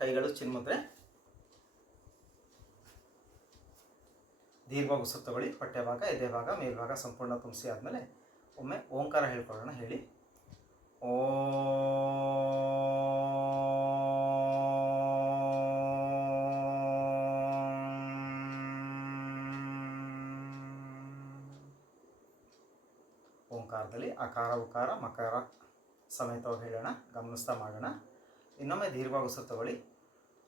ಕೈಗಳು ಚಿನ್ಮುದ್ರೆ. ದೀರ್ಘವಾಗಿ ಉಸಿರು ತಗೊಳ್ಳಿ. ಹೊಟ್ಟೆ ಭಾಗ, ಎದೆ ಭಾಗ, ಮೇಲ್ಭಾಗ ಸಂಪೂರ್ಣ ತುಂಬಿಸಿ ಆದಮೇಲೆ ಒಮ್ಮೆ ಓಂಕಾರ ಹೇಳ್ಕೊಳ್ಳೋಣ. ಹೇಳಿ ಓ. ಓಂಕಾರದಲ್ಲಿ ಅಕಾರ ಉಕಾರ ಮಕಾರ ಸಮೇತವಾಗಿ ಹೇಳೋಣ, ಗಮನಿಸ್ತಾ ಮಾಡೋಣ. ಇನ್ನೊಮ್ಮೆ ದೀರ್ಘವಾಗಿ ಉಸಿರು ತಗೊಳ್ಳಿ.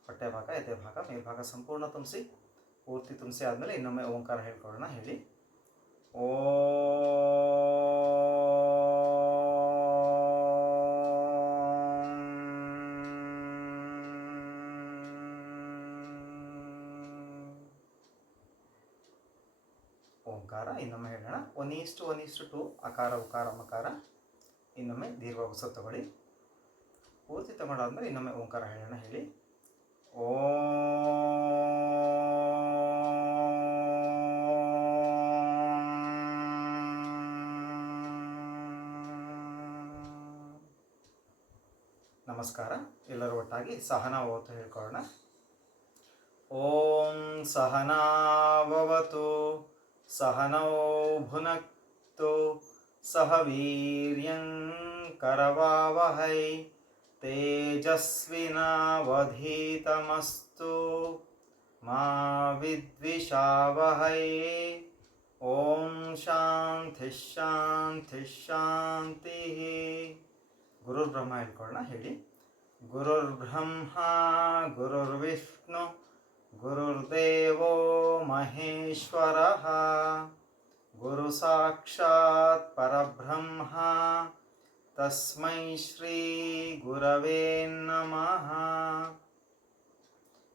ಹೊಟ್ಟೆ ಭಾಗ, ಎದೆ ಭಾಗ, ಮೇಲ್ಭಾಗ ಸಂಪೂರ್ಣ ತುಂಬಿಸಿ. ಪೂರ್ತಿ ತುಂಬಿಸಿ ಆದಮೇಲೆ ಇನ್ನೊಮ್ಮೆ ಓಂಕಾರ ಹೇಳ್ಕೊಳ್ಳೋಣ. ಹೇಳಿ ಓ. ಓಂಕಾರ ಇನ್ನೊಮ್ಮೆ ಹೇಳೋಣ. 1:1:2 ಅಕಾರ ಉಕಾರ ಮಕಾರ. ಇನ್ನೊಮ್ಮೆ ದೀರ್ಘವಾಗಿ ಉಸಿರು ತಗೊಳ್ಳಿ. ಪೂರ್ತಿ ತಗೊಂಡಾದ್ಮೇಲೆ ಇನ್ನೊಮ್ಮೆ ಓಂಕಾರ ಹೇಳೋಣ. ಹೇಳಿ ಓ. ನಮಸ್ಕಾರ. ಎಲ್ಲರೂ ಒಟ್ಟಾಗಿ ಸಹನಾ ಭವತು ಹೇಳ್ಕೊಳ್ಳೋಣ. ಓಂ ಸಹನಾ ಭವತು ಸಹನೌ ಭುನಕ್ತು ಸಹ ವೀರ್ಯಂ ಕರವಾವಹೈ ತೇಜಸ್ವಿನಾವಧೀತಮಸ್ತು ಮಾ ವಿದ್ವಿಷಾವಹೈ. ಓಂ ಶಾಂತಿ ಶಾಂತಿ ಶಾಂತಿ. ಗುರುರ್ಬ್ರಹ್ಮ ಹೇಳ್ಕೊಳ್ಳೋಣ. ಹೇಳಿ ಗುರುರ್ಬ್ರಹ್ಮ ಗುರುರ್ವಿಷ್ಣು ಗುರುರ್ದೇವೋ ಮಹೇಶ್ವರಃ ಗುರು ಸಾಕ್ಷಾತ್ ಪರಬ್ರಹ್ಮ ತಸ್ಮೈ ಶ್ರೀ ಗುರವೇ ನಮಃ.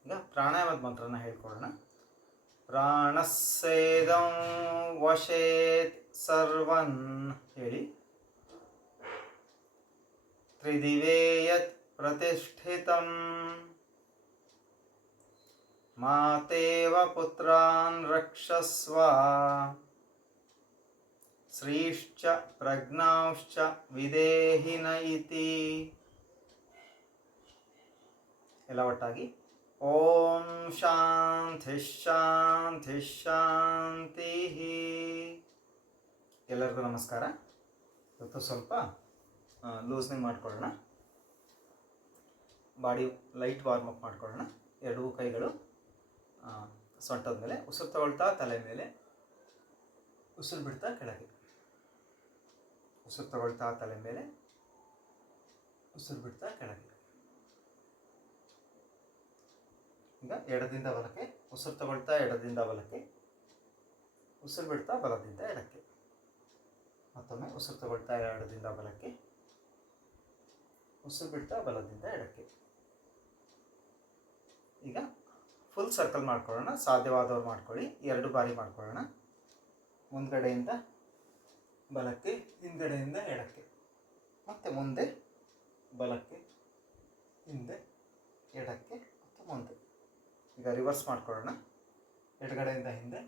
ಈಗ ಪ್ರಾಣಾಯಾಮದ ಮಂತ್ರನ ಹೇಳ್ಕೊಳ್ಳೋಣ. ಪ್ರಾಣಸ್ಸೇದಂ ವಶೇತ್ ಸರ್ವನ್. ಹೇಳಿ ತ್ರಿದಿವೇ ಯತ್ ಪ್ರತಿಷ್ಠಿತಂ ಮಾತೇವ ಪುತ್ರಾನ್ ರಕ್ಷಸ್ವ ಶ್ರೀಶ್ಚ ಪ್ರಜ್ಞಾಶ್ಚ ವಿದೇಹಿನ ಇತಿ. ಎಲ್ಲ ಒಟ್ಟಾಗಿ ಓಂ ಶಾಂತಿ ಶಾಂತಿ ಶಾಂತಿ. ಎಲ್ಲರಿಗೂ ನಮಸ್ಕಾರ. ಇವತ್ತು ಸ್ವಲ್ಪ ಲೂಸ್ನಿಂಗ್ ಮಾಡ್ಕೊಳ್ಳೋಣ. ಬಾಡಿ ಲೈಟ್ ವಾರ್ಮಪ್ ಮಾಡ್ಕೊಳ್ಳೋಣ. ಎರಡೂ ಕೈಗಳು ಸೊಂಟದ ಮೇಲೆ, ಉಸಿರು ತಗೊಳ್ತಾ ತಲೆ ಮೇಲೆ, ಉಸಿರು ಬಿಡ್ತಾ ಕೆಳಗೆ. ಉಸಿರು ತಗೊಳ್ತಾ ತಲೆ ಮೇಲೆ, ಉಸಿರು ಬಿಡ್ತಾ ಕೆಳಗೆ. ಈಗ ಎಡದಿಂದ ಬಲಕ್ಕೆ, ಉಸಿರು ತಗೊಳ್ತಾ ಎಡದಿಂದ ಬಲಕ್ಕೆ, ಉಸಿರು ಬಿಡ್ತಾ ಬಲದಿಂದ ಎಡಕ್ಕೆ. ಮತ್ತೊಮ್ಮೆ ಉಸಿರು ತಗೊಳ್ತಾ ಎಡದಿಂದ ಬಲಕ್ಕೆ, ಉಸಿರು ಬಿಡ್ತಾ ಬಲದಿಂದ ಎಡಕ್ಕೆ. ಈಗ ಫುಲ್ ಸರ್ಕಲ್ ಮಾಡ್ಕೊಳ್ಳೋಣ. ಸಾಧ್ಯವಾದವ್ರು ಮಾಡ್ಕೊಳ್ಳಿ. 2 ಬಾರಿ ಮಾಡ್ಕೊಳ್ಳೋಣ. ಮುಂದ್ಗಡೆಯಿಂದ ಬಲಕ್ಕೆ, ಹಿಂದ್ಗಡೆಯಿಂದ ಎಡಕ್ಕೆ, ಮತ್ತೆ ಮುಂದೆ ಬಲಕ್ಕೆ, ಹಿಂದೆ ಎಡಕ್ಕೆ ಮತ್ತು ಮುಂದೆ. ಈಗ ರಿವರ್ಸ್ ಮಾಡ್ಕೊಳ್ಳೋಣ. ಎಡಗಡೆಯಿಂದ ಹಿಂದೆ,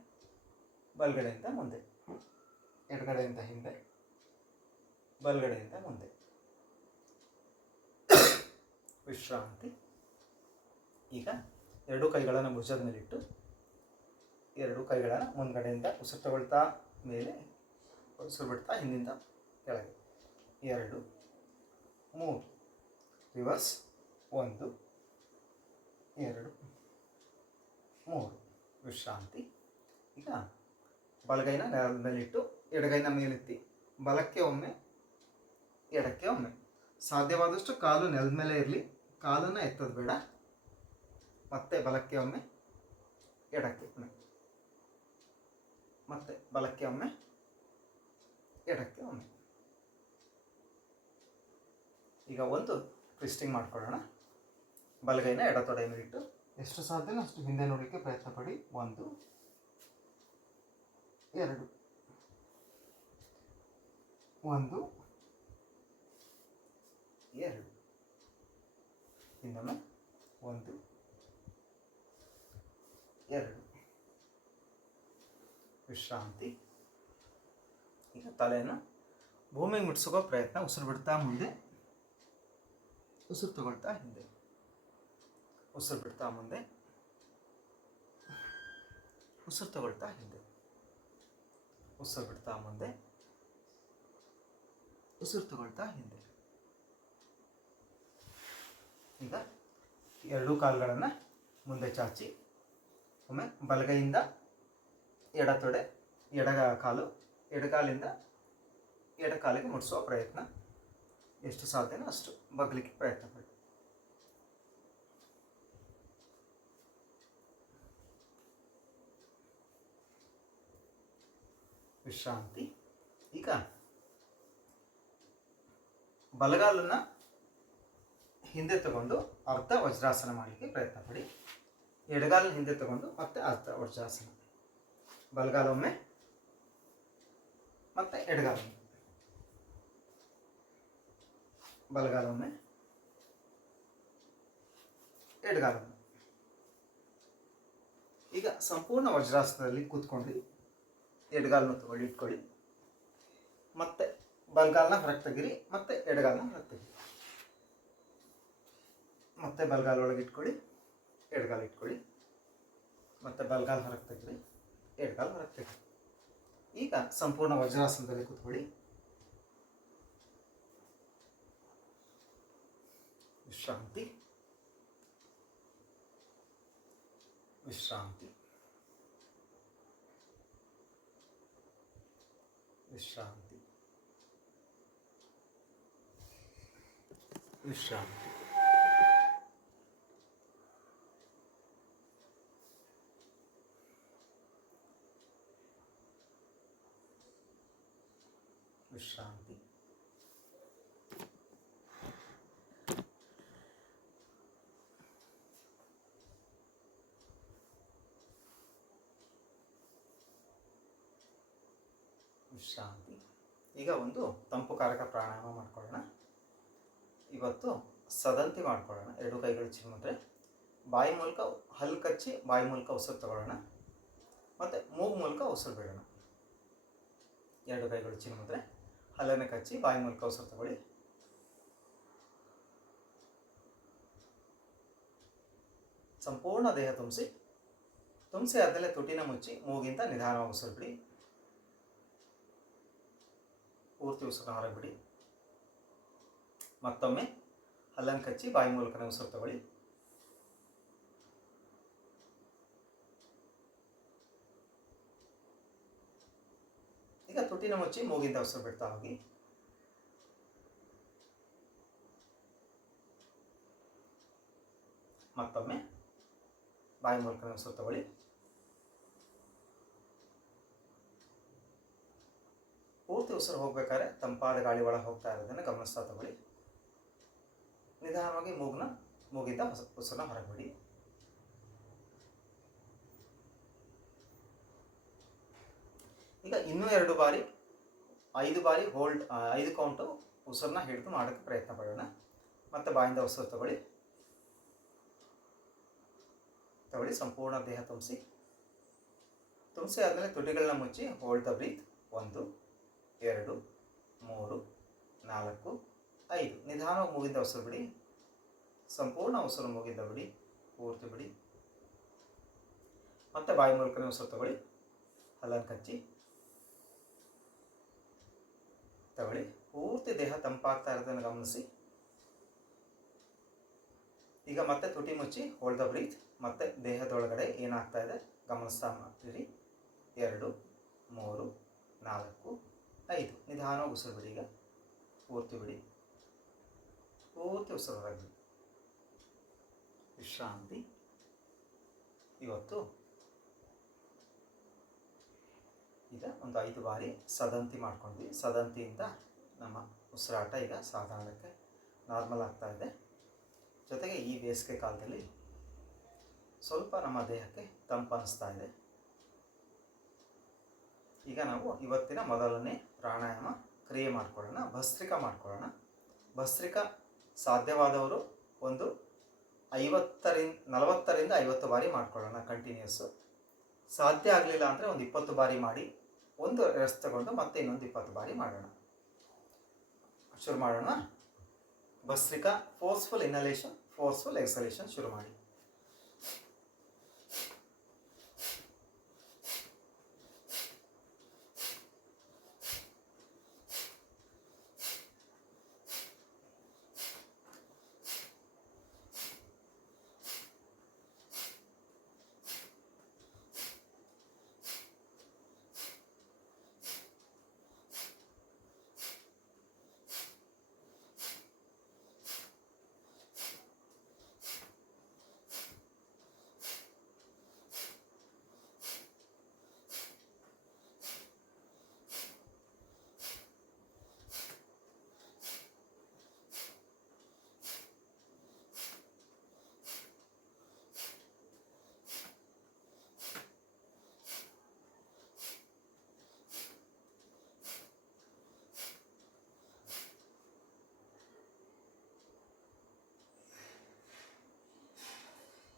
ಬಲಗಡೆಯಿಂದ ಮುಂದೆ, ಎಡಗಡೆಯಿಂದ ಹಿಂದೆ, ಬಲಗಡೆಯಿಂದ ಮುಂದೆ. ವಿಶ್ರಾಂತಿ. ಈಗ 2 ಕೈಗಳನ್ನು ಭುಜದ ಮೇಲಿಟ್ಟು, 2 ಕೈಗಳನ್ನು ಮುಂದ್ಗಡೆಯಿಂದ ಉಸಿರು ತಗೊಳ್ತಾ ಮೇಲೆ, ಉಸಿರು ಬಿಡ್ತಾ ಹಿಂದಿಂದ ಕೆಳಗೆ. 2 3 ರಿವರ್ಸ್. 1 2 3 ವಿಶ್ರಾಂತಿ. ಈಗ ಬಲಗೈನ ನೆಲದ ಮೇಲಿಟ್ಟು, ಎಡಗೈನ ಮೇಲೆತ್ತಿ, ಬಲಕ್ಕೆ ಒಮ್ಮೆ, ಎಡಕ್ಕೆ ಒಮ್ಮೆ. ಸಾಧ್ಯವಾದಷ್ಟು ಕಾಲು ನೆಲದ ಮೇಲೆ ಇರಲಿ, ಕಾಲನ್ನು ಎತ್ತೋದು ಬೇಡ. ಮತ್ತೆ ಬಲಕ್ಕೆ ಒಮ್ಮೆ, ಎಡಕ್ಕೆ ಒಮ್ಮೆ, ಮತ್ತೆ ಬಲಕ್ಕೆ ಒಮ್ಮೆ, ಎಡಕ್ಕೆ ಒಮ್ಮೆ. ಈಗ ಒಂದು ಟ್ವಿಸ್ಟಿಂಗ್ ಮಾಡ್ಕೊಳ್ಳೋಣ. ಬಲಗೈನ ಎಡ ತೊಡೆ ಮೇಲಿಟ್ಟು ಎಷ್ಟು ಸಾಧ್ಯನೋ ಅಷ್ಟು ಹಿಂದೆ ನೋಡಲಿಕ್ಕೆ ಪ್ರಯತ್ನ ಪಡಿ. 1 2 1 2. ಇನ್ನೊಮ್ಮೆ 1 2. ವಿಶ್ರಾಂತಿ. ಈಗ ತಲೆಯನ್ನು ಭೂಮಿಗೆ ಮುಟ್ಸುವ ಪ್ರಯತ್ನ. ಉಸಿರು ಬಿಡ್ತಾ ಮುಂದೆ, ಉಸಿರು ತಗೊಳ್ತಾ ಹಿಂದೆ. ಉಸಿರು ಬಿಡ್ತಾ ಮುಂದೆ, ಉಸಿರು ತಗೊಳ್ತಾ ಹಿಂದೆ, ಉಸಿರು ಬಿಡ್ತಾ ಮುಂದೆ, ಉಸಿರು ತಗೊಳ್ತಾ ಹಿಂದೆ. ಈಗ ಎರಡೂ ಕಾಲುಗಳನ್ನು ಮುಂದೆ ಚಾಚಿ ಒಮ್ಮೆ ಬಲಗೈಯಿಂದ ಎಡ ತೊಡೆ, ಕಾಲು, ಎಡಗಾಲಿಂದ ಎಡಕಾಲಿಗೆ ಮುಟ್ಟಿಸುವ ಪ್ರಯತ್ನ. ಎಷ್ಟು ಸಾಧ್ಯನೋ ಅಷ್ಟು ಬಗ್ಲಿಕ್ಕೆ ಪ್ರಯತ್ನ ಪಡಿ. ವಿಶ್ರಾಂತಿ. ಈಗ ಬಲಗಾಲನ್ನು ಹಿಂದೆ ತಗೊಂಡು ಅರ್ಧ ವಜ್ರಾಸನ ಮಾಡಲಿಕ್ಕೆ ಪ್ರಯತ್ನ ಪಡಿ. ಎಡಗಾಲನ್ನು ಹಿಂದೆ ತಗೊಂಡು ಮತ್ತೆ ಅರ್ಧ ವಜ್ರಾಸನ. ಬಲಗಾಲ ಒಮ್ಮೆ, ಮತ್ತೆ ಎಡಗಾಲ, ಬಲಗಾಲ ಒಮ್ಮೆ, ಎಡಗಾಲ. ಈಗ ಸಂಪೂರ್ಣ ವಜ್ರಾಸನದಲ್ಲಿ ಕೂತ್ಕೊಂಡು ಎಡಗಾಲನ್ನು ತಗೊಳ್ಳಿ, ಇಟ್ಕೊಳ್ಳಿ. ಮತ್ತೆ ಬಲಗಾಲನ ಹೊರಗೆ ತೆಗೀರಿ, ಮತ್ತೆ ಎಡಗಾಲನ ಹೊರಗೆ ತೆಗೀರಿ. ಮತ್ತೆ ಬಲಗಾಲ ಒಳಗೆ ಇಟ್ಕೊಳ್ಳಿ, ಎಡಗಾಲ ಇಟ್ಕೊಳ್ಳಿ. ಮತ್ತೆ ಬಲಗಾಲ ಹೊರಗೆ ತೆಗೀರಿ, ಎಡಗಾಲ ಹೊರಗೆ ತೆಗೀರಿ. ಈಗ ಸಂಪೂರ್ಣ ವಜ್ರಾಸನದಲ್ಲಿ ಕೂತ್ಕೊಳ್ಳಿ. ವಿಶ್ರಾಂತಿ, ವಿಶ್ರಾಂತಿ, ವಿಶ್ರಾಂತಿ, ವಿಶ್ರಾಂತಿ. ವಿಶ್ರಾಂತಿ. ವಿಶ್ರಾಂತಿ. ಈಗ ಒಂದು ತಂಪುಕಾರಕ ಪ್ರಾಣಾಯಾಮ ಮಾಡ್ಕೊಳ್ಳೋಣ. ಇವತ್ತು ಸದಂತಿ ಮಾಡ್ಕೊಳ್ಳೋಣ. ಎರಡು ಕೈಗಳು ಚಿನ್ಮುದ್ರೆ, ಬಾಯಿ ಮೂಲಕ ಹಲ್ಲು ಕಚ್ಚಿ ಬಾಯಿ ಮೂಲಕ ಉಸಿರು ತಗೊಳ್ಳೋಣ, ಮತ್ತು ಮೂಗು ಮೂಲಕ ಉಸಿರು ಬಿಡೋಣ. ಎರಡು ಕೈಗಳು ಚಿನ್ಮುದ್ರೆ, ಹಲ್ಲನ್ನು ಕಚ್ಚಿ ಬಾಯಿ ಮೂಲಕ ಉಸಿರು ತಗೊಳ್ಳಿ. ಸಂಪೂರ್ಣ ದೇಹ ತುಂಬಿಸಿ ಆದಮೇಲೆ ತುಟಿನ ಮುಚ್ಚಿ ಮೂಗಿಂದ ನಿಧಾನವಾಗಿ ಉಸಿರು ಬಿಡಿ. ಪೂರ್ತಿ ಉಸಿರನ್ನ ಹೊರಗೆ ಬಿಡಿ. ಮತ್ತೊಮ್ಮೆ ಹಲ್ಲನ್ನು ಕಚ್ಚಿ ಬಾಯಿ ಮೂಲಕನೇ ಉಸಿರು ತಗೊಳ್ಳಿ. ಈಗ ತುಟಿನ ಮುಚ್ಚಿ ಮೂಗಿಂದ ಉಸಿರು ಬಿಡ್ತಾ ಹೋಗಿ. ಮತ್ತೊಮ್ಮೆ ಬಾಯಿ ಮೂಲಕನೇ ಉಸಿರು ತಗೊಳ್ಳಿ. ಪೂರ್ತಿ ಉಸಿರು ಹೋಗ್ಬೇಕಾದ್ರೆ ತಂಪಾದ ಗಾಳಿ ಒಳಗೆ ಹೋಗ್ತಾ ಇರೋದನ್ನು ಗಮನಿಸ್ತಾ ತಗೊಳ್ಳಿ. ನಿಧಾನವಾಗಿ ಮೂಗಿಂದ ಉಸಿರನ್ನ ಹೊರಗೆ ಬಿಡಿ. ಈಗ ಇನ್ನೂ 2 ಬಾರಿ 5 ಬಾರಿ ಹೋಲ್ಡ್ 5 ಕೌಂಟು ಉಸಿರನ್ನ ಹಿಡಿದು ಮಾಡೋಕ್ಕೆ ಪ್ರಯತ್ನ ಪಡೋಣ. ಮತ್ತೆ ಬಾಯಿಂದ ಉಸಿರು ತಗೊಳ್ಳಿ. ಸಂಪೂರ್ಣ ದೇಹ ತುಂಬಿಸಿ ಆದಮೇಲೆ ತುಟಿಗಳನ್ನ ಮುಚ್ಚಿ ಹೋಲ್ಡ್ ದ ಬ್ರೀತ್. 1 2 3 4 5. ನಿಧಾನವಾಗಿ ಮೂಗಿಂದ ಉಸಿರು ಬಿಡಿ. ಸಂಪೂರ್ಣ ಉಸಿರು ಮೂಗಿಂದ ಬಿಡಿ, ಪೂರ್ತಿ ಬಿಡಿ. ಮತ್ತೆ ಬಾಯಿ ಮೂಲಕನೇ ಉಸಿರು ತಗೊಳ್ಳಿ. ಹಲ್ಲನ್ನು ಕಚ್ಚಿ ತಗೊಳ್ಳಿ. ಪೂರ್ತಿ ದೇಹ ತಂಪಾಗ್ತಾ ಇರೋದನ್ನು ಗಮನಿಸಿ. ಈಗ ಮತ್ತೆ ತುಟಿ ಮುಚ್ಚಿ ಹೋಲ್ಡ್ ದ ಬ್ರೀತ್. ಮತ್ತೆ ದೇಹದೊಳಗಡೆ ಏನಾಗ್ತಾ ಇದೆ ಗಮನಿಸ್ತಾ ಮಾಡ್ತೀರಿ. 2 3 4 5. ನಿಧಾನವಾಗಿ ಉಸಿರು ಬಿಡಿ. ಈಗ ಪೂರ್ತಿ ಬಿಡಿ, ಪೂರ್ತಿ ಉಸಿರು ಹೊರಗೆ. ವಿಶ್ರಾಂತಿ. ಇವತ್ತು ಈಗ ಒಂದು 5 ಬಾರಿ ಸದಂತಿ ಮಾಡ್ಕೊಂಡ್ವಿ. ಸದಂತಿಯಿಂದ ನಮ್ಮ ಉಸಿರಾಟ ಈಗ ಸಾಧಾರಣಕ್ಕೆ ನಾರ್ಮಲ್ ಆಗ್ತಾ ಇದೆ. ಜೊತೆಗೆ ಈ ಬೇಸಿಗೆ ಕಾಲದಲ್ಲಿ ಸ್ವಲ್ಪ ನಮ್ಮ ದೇಹಕ್ಕೆ ತಂಪು ಅನ್ನಿಸ್ತಾ ಇದೆ. ಈಗ ನಾವು ಇವತ್ತಿನ ಮೊದಲನೇ ಪ್ರಾಣಾಯಾಮ ಕ್ರಿಯೆ ಮಾಡ್ಕೊಳ್ಳೋಣ. ಭಸ್ತ್ರಿಕಾ ಮಾಡ್ಕೊಳ್ಳೋಣ. ಭಸ್ತ್ರಿಕಾ ಸಾಧ್ಯವಾದವರು ಒಂದು 40ರಿಂದ 50 ಬಾರಿ ಮಾಡ್ಕೊಳ್ಳೋಣ ಕಂಟಿನ್ಯೂಸ್ಸು. ಸಾಧ್ಯ ಆಗಲಿಲ್ಲ ಅಂದರೆ ಒಂದು 20 ಬಾರಿ ಮಾಡಿ, ಒಂದು ರೆಸ್ಟ್ ತಗೊಂಡು ಮತ್ತೆ ಇನ್ನೊಂದು 20 ಬಾರಿ ಮಾಡೋಣ. ಶುರು ಮಾಡೋಣ. ಭಸ್ತ್ರಿಕಾ ಫೋರ್ಸ್ಫುಲ್ ಇನ್ಹಲೇಷನ್, ಫೋರ್ಸ್ಫುಲ್ ಎಕ್ಸಲೇಷನ್ ಶುರು ಮಾಡಿ.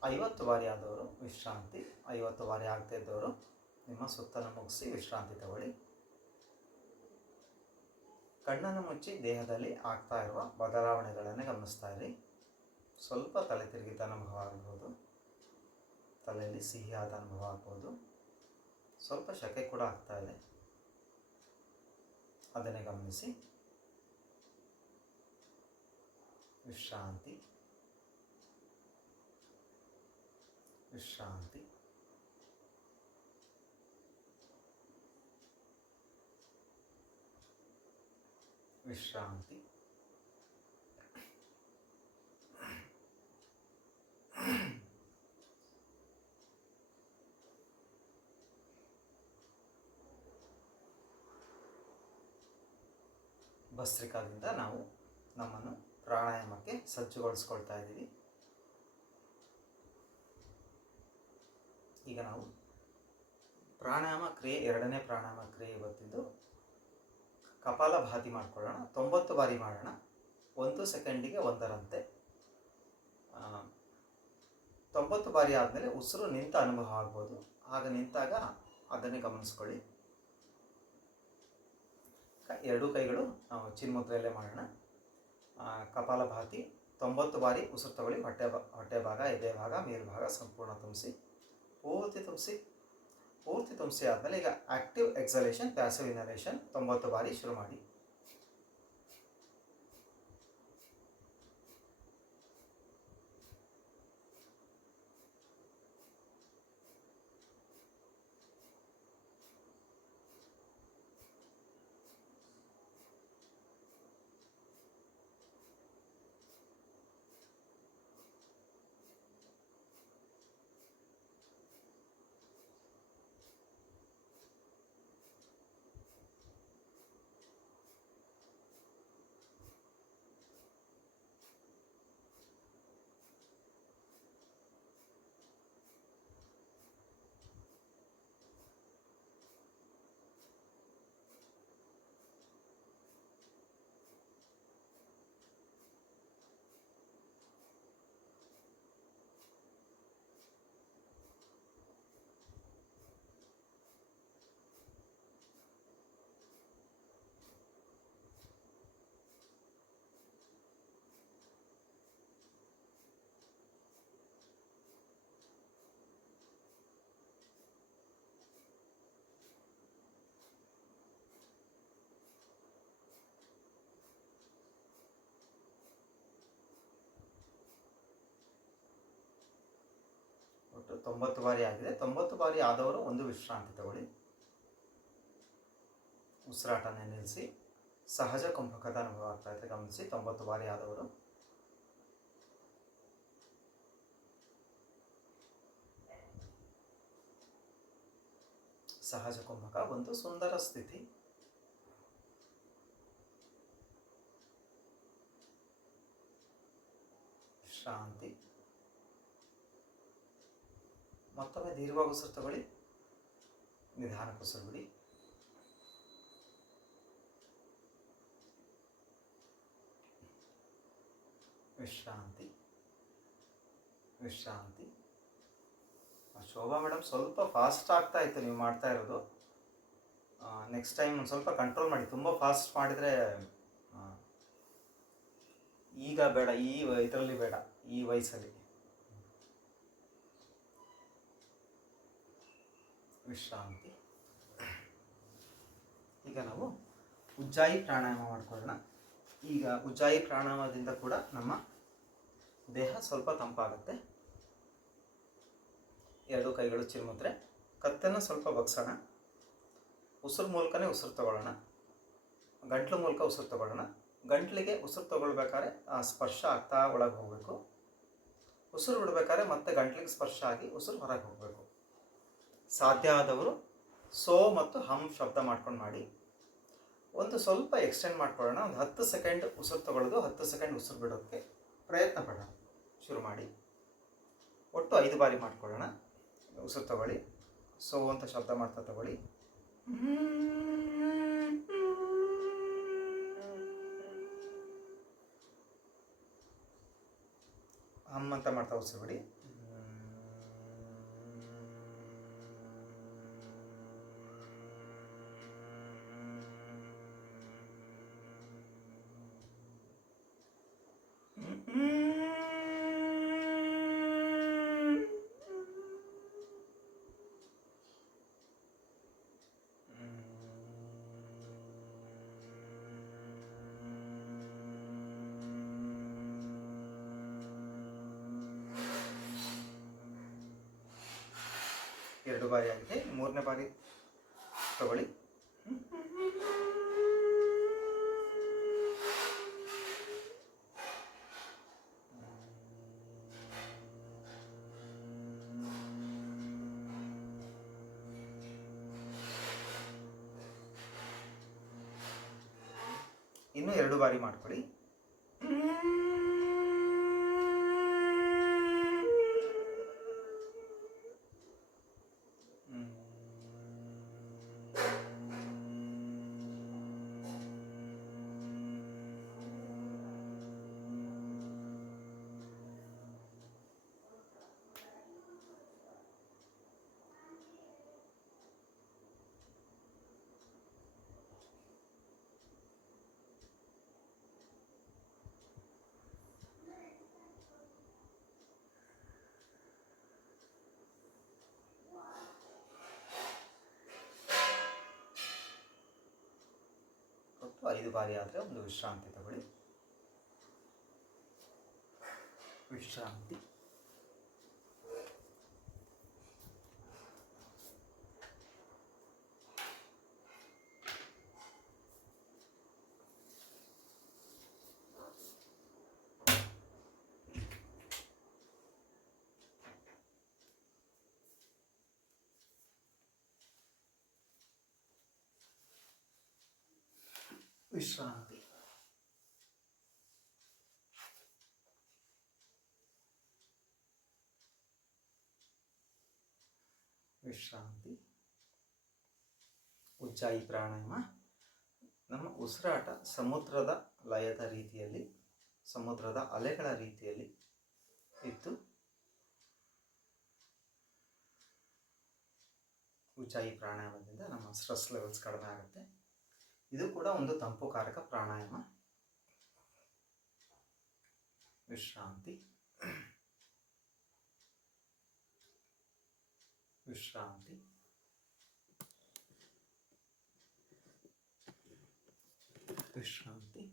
50 ಬಾರಿ ಆದವರು ವಿಶ್ರಾಂತಿ, 50 ಬಾರಿ ಆಗ್ತಾ ಇದ್ದವರು ನಿಮ್ಮ ಸುತ್ತನ್ನು ಮುಗಿಸಿ ವಿಶ್ರಾಂತಿ ತಗೊಳ್ಳಿ. ಕಣ್ಣನ್ನು ಮುಚ್ಚಿ ದೇಹದಲ್ಲಿ ಆಗ್ತಾ ಇರುವ ಬದಲಾವಣೆಗಳನ್ನು ಗಮನಿಸ್ತಾ ಇರಿ. ಸ್ವಲ್ಪ ತಲೆ ತಿರುಗಿದ ಅನುಭವ ಆಗ್ಬೋದು, ತಲೆಯಲ್ಲಿ ಸಿಹಿಯಾದ ಅನುಭವ ಆಗ್ಬೋದು, ಸ್ವಲ್ಪ ಶಕೆ ಕೂಡ ಆಗ್ತಾ ಇದೆ, ಅದನ್ನೇ ಗಮನಿಸಿ. ವಿಶ್ರಾಂತಿ, ವಿಶ್ರಾಂತಿ. ವಿಶ್ರಾಂತಿ. ಭಸ್ತ್ರಿಕಾದಿಂದ ನಾವು ನಮ್ಮನ್ನು ಪ್ರಾಣಾಯಾಮಕ್ಕೆ ಸಜ್ಜುಗೊಳಿಸ್ಕೊಳ್ತಾ ಇದ್ದೀವಿ. ಈಗ ನಾವು ಪ್ರಾಣಾಯಾಮ ಕ್ರಿಯೆ, ಎರಡನೇ ಪ್ರಾಣಾಯಾಮ ಕ್ರಿಯೆ ಇವತ್ತಿದ್ದು ಕಪಾಲಭಾತಿ ಮಾಡ್ಕೊಳ್ಳೋಣ. 90 ಬಾರಿ ಮಾಡೋಣ, 1 ಸೆಕೆಂಡಿಗೆ 1ರಂತೆ. 90 ಬಾರಿ ಆದಮೇಲೆ ಉಸಿರು ನಿಂತ ಅನುಭವ ಆಗ್ಬೋದು. ಆಗ ನಿಂತಾಗ ಅದನ್ನೇ ಗಮನಿಸ್ಕೊಳ್ಳಿ. ಎರಡೂ ಕೈಗಳು ನಾವು ಚಿನ್ಮುದ್ರೆಯಲ್ಲೇ ಮಾಡೋಣ. ಕಪಾಲಭಾತಿ 90 ಬಾರಿ ಉಸಿರು ತಗೊಳ್ಳಿ. ಹೊಟ್ಟೆ ಭಾಗ, ಎದೆ ಭಾಗ, ಮೇಲ್ಭಾಗ ಸಂಪೂರ್ಣ ತುಂಬಿಸಿ, ಪೂರ್ತಿ ತುಂಬಿಸಿ ಆದಮೇಲೆ ಈಗ ಆಕ್ಟಿವ್ ಎಕ್ಸಲೇಷನ್, ಪ್ಯಾಸಿವ್ ಇನಲೇಷನ್ 90 ಬಾರಿ ಶುರು ಮಾಡಿ. ಒಟ್ಟು 90 ಬಾರಿ ಆಗಿದೆ. 90 ಬಾರಿ ಆದವರು ಒಂದು ವಿಶ್ರಾಂತಿ ತಗೊಳ್ಳಿ. ಉಸಿರಾಟನೇ ನಿಲ್ಲಿಸಿ. ಸಹಜ ಕುಂಭಕದ ಅನುಭವ ಆಗ್ತಾ ಇದೆ, ಗಮನಿಸಿ. 90 ಬಾರಿ ಆದವರು ಸಹಜ ಕುಂಭಕ ಒಂದು ಸುಂದರ ಸ್ಥಿತಿ. ಶಾಂತಿ. ಮತ್ತೊಮ್ಮೆ ದೀರ್ಘವಾಗಿ ಉಸಿರು ತಗೊಳ್ಳಿ, ನಿಧಾನಕ್ಕೆ ಉಸಿರು ಬಿಡಿ. ವಿಶ್ರಾಂತಿ, ವಿಶ್ರಾಂತಿ. ಶೋಭಾ ಮೇಡಮ್, ಸ್ವಲ್ಪ ಫಾಸ್ಟ್ ಆಗ್ತಾ ಇತ್ತು ನೀವು ಮಾಡ್ತಾ ಇರೋದು. ನೆಕ್ಸ್ಟ್ ಟೈಮ್ ಸ್ವಲ್ಪ ಕಂಟ್ರೋಲ್ ಮಾಡಿ. ತುಂಬ ಫಾಸ್ಟ್ ಮಾಡಿದರೆ ಈಗ ಬೇಡ, ಇದರಲ್ಲಿ ಬೇಡ, ಈ ವಯಸ್ಸಲ್ಲಿ. ವಿಶ್ರಾಂತಿ. ಈಗ ನಾವು ಉಜ್ಜಾಯಿ ಪ್ರಾಣಾಯಾಮ ಮಾಡ್ಕೊಳ್ಳೋಣ. ಈಗ ಉಜ್ಜಾಯಿ ಪ್ರಾಣಾಯಾಮದಿಂದ ಕೂಡ ನಮ್ಮ ದೇಹ ಸ್ವಲ್ಪ ತಂಪಾಗುತ್ತೆ. ಎರಡು ಕೈಗಳು ಚಿನ್ಮುದ್ರೆ, ಕತ್ತನ್ನು ಸ್ವಲ್ಪ ಬಗ್ಸೋಣ. ಉಸಿರು ಮೂಲಕನೇ ಉಸಿರು ತಗೊಳ್ಳೋಣ, ಗಂಟ್ಲು ಮೂಲಕ ಉಸಿರು ತಗೊಳ್ಳೋಣ. ಗಂಟ್ಲಿಗೆ ಉಸಿರು ತಗೊಳ್ಬೇಕಾದ್ರೆ ಆ ಸ್ಪರ್ಶ ಆಗ್ತಾ ಒಳಗೆ ಹೋಗಬೇಕು. ಉಸಿರು ಬಿಡಬೇಕಾದ್ರೆ ಮತ್ತೆ ಗಂಟ್ಲಿಗೆ ಸ್ಪರ್ಶ ಆಗಿ ಉಸಿರು ಹೊರಗೆ ಹೋಗಬೇಕು. ಸಾಧ್ಯ ಆದವರು ಸೋ ಮತ್ತು ಹಮ್ ಶಬ್ದ ಮಾಡ್ಕೊಂಡು ಮಾಡಿ. ಒಂದು ಸ್ವಲ್ಪ ಎಕ್ಸ್ಟೆಂಡ್ ಮಾಡ್ಕೊಳ್ಳೋಣ. ಒಂದು 10 ಸೆಕೆಂಡ್ ಉಸಿರು ತಗೊಳ್ಳೋದು, 10 ಸೆಕೆಂಡ್ ಉಸಿರು ಬಿಡೋಕ್ಕೆ ಪ್ರಯತ್ನ ಪಡೋಣ. ಶುರು ಮಾಡಿ. ಒಟ್ಟು 5 ಬಾರಿ ಮಾಡ್ಕೊಳ್ಳೋಣ. ಉಸಿರು ತಗೊಳ್ಳಿ, ಸೋ ಅಂತ ಶಬ್ದ ಮಾಡ್ತಾ ತಗೊಳ್ಳಿ. ಹಮ್ ಅಂತ ಮಾಡ್ತಾ ಉಸಿರು ಬಿಡಿ. 2 ಬಾರಿ ಆಗಿದೆ. 3ನೇ ಬಾರಿ ತಗೊಳ್ಳಿ. ಇನ್ನು 2 ಬಾರಿ ಮಾಡ್ಕೊಳ್ಳಿ. ಒಟ್ಟು 5 ಬಾರಿ ಆದರೆ ಒಂದು ವಿಶ್ರಾಂತಿ ತಗೊಳ್ಳಿ. ವಿಶ್ರಾಂತಿ. ವಿಶ್ರಾಂತಿ. ವಿಶ್ರಾಂತಿ. ಉಜ್ಜಾಯಿ ಪ್ರಾಣಾಯಾಮ. ನಮ್ಮ ಉಸಿರಾಟ ಸಮುದ್ರದ ಲಯದ ರೀತಿಯಲ್ಲಿ, ಸಮುದ್ರದ ಅಲೆಗಳ ರೀತಿಯಲ್ಲಿ ಇದ್ದು ಉಜ್ಜಾಯಿ ಪ್ರಾಣಾಯಾಮದಿಂದ ನಮ್ಮ ಸ್ಟ್ರೆಸ್ ಲೆವೆಲ್ಸ್ ಕಡಿಮೆ ಆಗುತ್ತೆ. ಇದು ಕೂಡ ಒಂದು ತಂಪುಕಾರಕ ಪ್ರಾಣಾಯಾಮ. ವಿಶ್ರಾಂತಿ. ವಿಶ್ರಾಂತಿ. ವಿಶ್ರಾಂತಿ.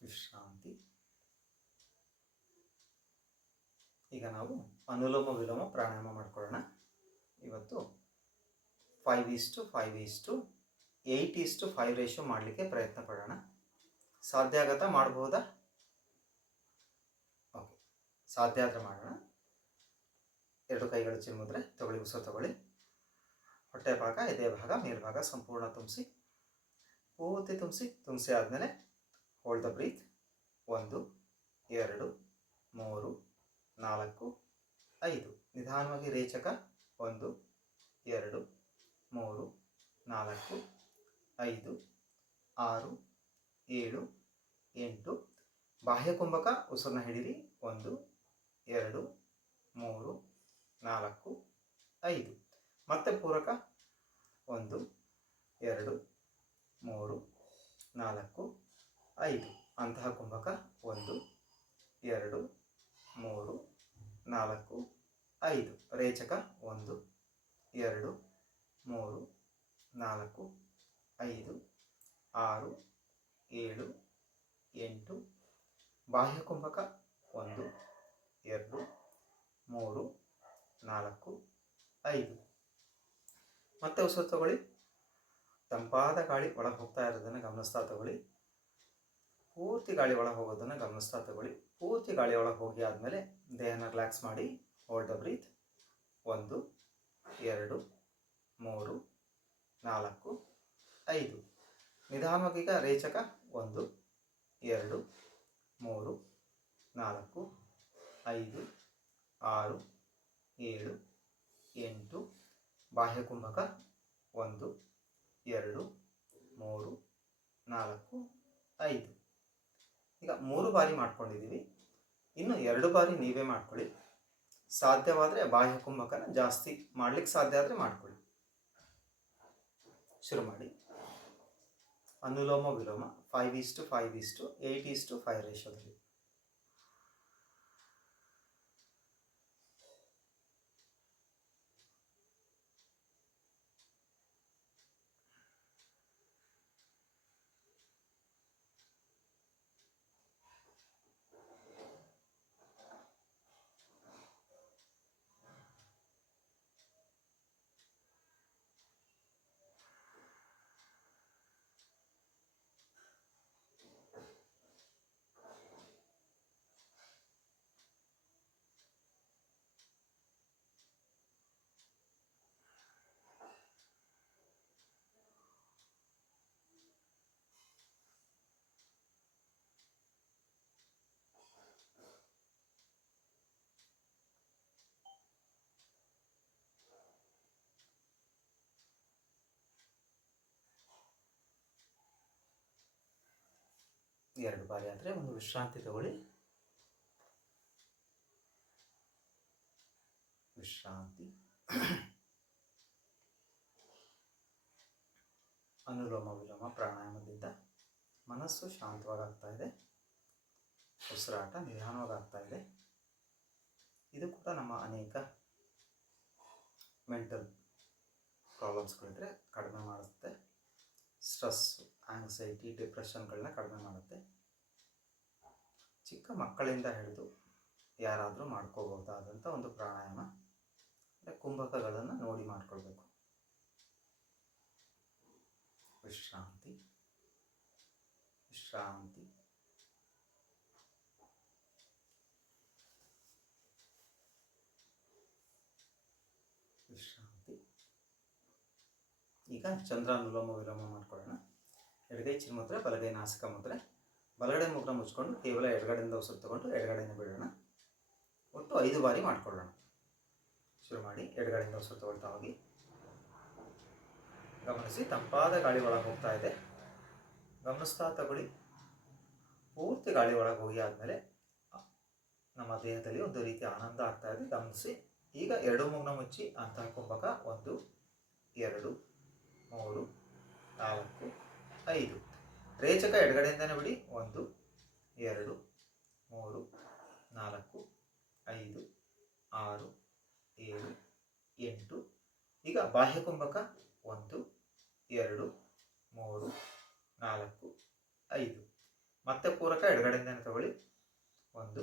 ವಿಶ್ರಾಂತಿ. ಈಗ ನಾವು ಅನುಲೋಮ ವಿಲೋಮ ಪ್ರಾಣಾಯಾಮ ಮಾಡ್ಕೊಳ್ಳೋಣ. ಇವತ್ತು 5:5:8:5 ರೇಷಿಯೋ ಮಾಡಲಿಕ್ಕೆ ಪ್ರಯತ್ನ ಪಡೋಣ. ಸಾಧ್ಯ ಆಗತ್ತಾ? ಮಾಡಬಹುದಾ? ಓಕೆ, ಸಾಧ್ಯ ಆದರೆ ಮಾಡೋಣ. 2 ಕೈಗಳು ಚಿನ್ಮುದ್ರೆ ತಗೊಳ್ಳಿ. ಉಸಿರು ತಗೊಳ್ಳಿ. ಹೊಟ್ಟೆ ಭಾಗ, ಎದೆ ಭಾಗ, ಮೇಲ್ಭಾಗ ಸಂಪೂರ್ಣ ತುಂಬಿಸಿ, ಪೂರ್ತಿ ತುಂಬಿಸಿ ಆದಮೇಲೆ ಹೋಲ್ಡ್ ದ ಬ್ರೀತ್. 1 2 3 4 5. ನಿಧಾನವಾಗಿ ರೇಚಕ. 1 2 3 4 5 6 7 8. ಬಾಹ್ಯ ಕುಂಭಕ ಉಸಿರನ್ನ ಹಿಡಿರಿ. 1 2 3 4 5. ಮತ್ತೆ ಪೂರಕ. 1 2 3 4 5. ಅಂತಹ ಕುಂಭಕ. 1 2 3 4 5. ರೇಚಕ. 1 2 3 4 5 6 7 8. ಬಾಹ್ಯ ಕುಂಭಕ. 1 2 3 4 5. ಮತ್ತೆ ಉಸಿರು ತಗೊಳ್ಳಿ. ತಂಪಾದ ಗಾಳಿ ಒಳಗೆ ಹೋಗ್ತಾ ಇರೋದನ್ನು ಗಮನಿಸ್ತಾ ತಗೊಳ್ಳಿ. ಪೂರ್ತಿ ಗಾಳಿ ಒಳಗೆ ಹೋಗೋದನ್ನು ಗಮನಿಸ್ತಾ ತಗೊಳ್ಳಿ. ಪೂರ್ತಿ ಗಾಳಿ ಒಳಗೆ ಹೋಗಿ ಆದಮೇಲೆ ದೇಹನ ರಿಲ್ಯಾಕ್ಸ್ ಮಾಡಿ. Hold the breath. 1 2 3 4 5. ನಿಧಾನವಾಗಿ ಈಗ ರೇಚಕ. 1 2 3 4 5 6 7 8. ಬಾಹ್ಯ ಕುಂಭಕ. 1 2 3 4 5. ಈಗ 3 ಬಾರಿ ಮಾಡ್ಕೊಂಡಿದ್ದೀವಿ. ಇನ್ನು 2 ಬಾರಿ ನೀವೇ ಮಾಡ್ಕೊಳ್ಳಿ. ಸಾಧ್ಯವಾದರೆ ಬಾಹ್ಯ ಕುಂಭಕನ ಜಾಸ್ತಿ ಮಾಡ್ಲಿಕ್ಕೆ ಸಾಧ್ಯ ಆದರೆ ಮಾಡ್ಕೊಳ್ಳಿ. ಶುರು ಮಾಡಿ. ಅನುಲೋಮ ವಿಲೋಮ 5:5:8:5 ರೇಷಿಯೋದಲ್ಲಿ. 2 ಬಾರಿ ಆದರೆ ಒಂದು ವಿಶ್ರಾಂತಿ ತಗೊಳ್ಳಿ. ವಿಶ್ರಾಂತಿ. ಅನುಲೋಮ ವಿಲೋಮ ಪ್ರಾಣಾಯಾಮದಿಂದ ಮನಸ್ಸು ಶಾಂತವಾಗ್ತಾ ಇದೆ, ಉಸಿರಾಟ ನಿಧಾನವಾಗ್ತಾ ಇದೆ. ಇದು ಕೂಡ ನಮ್ಮ ಅನೇಕ ಮೆಂಟಲ್ ಪ್ರಾಬ್ಲಮ್ಸ್ಗಳಿದ್ರೆ ಕಡಿಮೆ ಮಾಡುತ್ತೆ. ಸ್ಟ್ರೆಸ್, ಆಂಗ್ಸೈಟಿ, ಡಿಪ್ರೆಷನ್ಗಳನ್ನ ಕಡಿಮೆ ಮಾಡುತ್ತೆ. ಚಿಕ್ಕ ಮಕ್ಕಳಿಂದ ಹಿಡಿದು ಯಾರಾದರೂ ಮಾಡ್ಕೋಬಹುದಾದಂಥ ಒಂದು ಪ್ರಾಣಾಯಾಮ. ಕುಂಭಕಗಳನ್ನು ನೋಡಿ ಮಾಡ್ಕೊಳ್ಬೇಕು. ವಿಶ್ರಾಂತಿ, ವಿಶ್ರಾಂತಿ. ವಿಶ್ರಾಂತಿ. ಈಗ ಚಂದ್ರ ಅನುಲೋಮ ವಿಲೋಮ ಮಾಡ್ಕೊಳ್ಳೋಣ. ಎಡಗೈ ಚಿನ್ಮುದ್ರೆ, ಬಲಗೈ ನಾಸಿಕ ಮುದ್ರೆ. ಬಲಗಡೆ ಮುಖ ಮುಚ್ಕೊಂಡು ಕೇವಲ ಎಡಗಡೆಯಿಂದ ಉಸಿರು ತಗೊಂಡು ಎಡಗಡೆಯಿಂದ ಬಿಡೋಣ. ಒಟ್ಟು 5 ಬಾರಿ ಮಾಡ್ಕೊಳ್ಳೋಣ. ಶುರು ಮಾಡಿ. ಎಡಗಡೆಯಿಂದ ಉಸಿರು ತಗೊಳ್ತಾ ಹೋಗಿ. ಗಮನಿಸಿ, ತಂಪಾದ ಗಾಳಿ ಒಳಗೆ ಹೋಗ್ತಾ ಇದೆ. ಗಮನಿಸ್ತಾ ತಗೊಳ್ಳಿ. ಪೂರ್ತಿ ಗಾಳಿ ಒಳಗೆ ಹೋಗಿ ಆದಮೇಲೆ ನಮ್ಮ ದೇಹದಲ್ಲಿ ಒಂದು ರೀತಿಯ ಆನಂದ ಆಗ್ತಾ ಇದೆ. ಗಮನಿಸಿ. ಈಗ 2 ಮೂಗ್ನ ಮುಚ್ಚಿ ಅಂತಃ ಕುಂಭಕ 1, 2, 3, 4, 5. ರೇಚಕ ಎಡಗಡೆಯಿಂದನೇ ಬಿಡಿ. 1, 2, 3, 4, 5, 6, 7, 8. ಈಗ ಬಾಹ್ಯ ಕುಂಭಕ 1, 2, 3, 4, 5. ಮತ್ತೆ ಪೂರಕ ಎಡಗಡೆಯಿಂದನೇ ತಗೊಳ್ಳಿ. 1,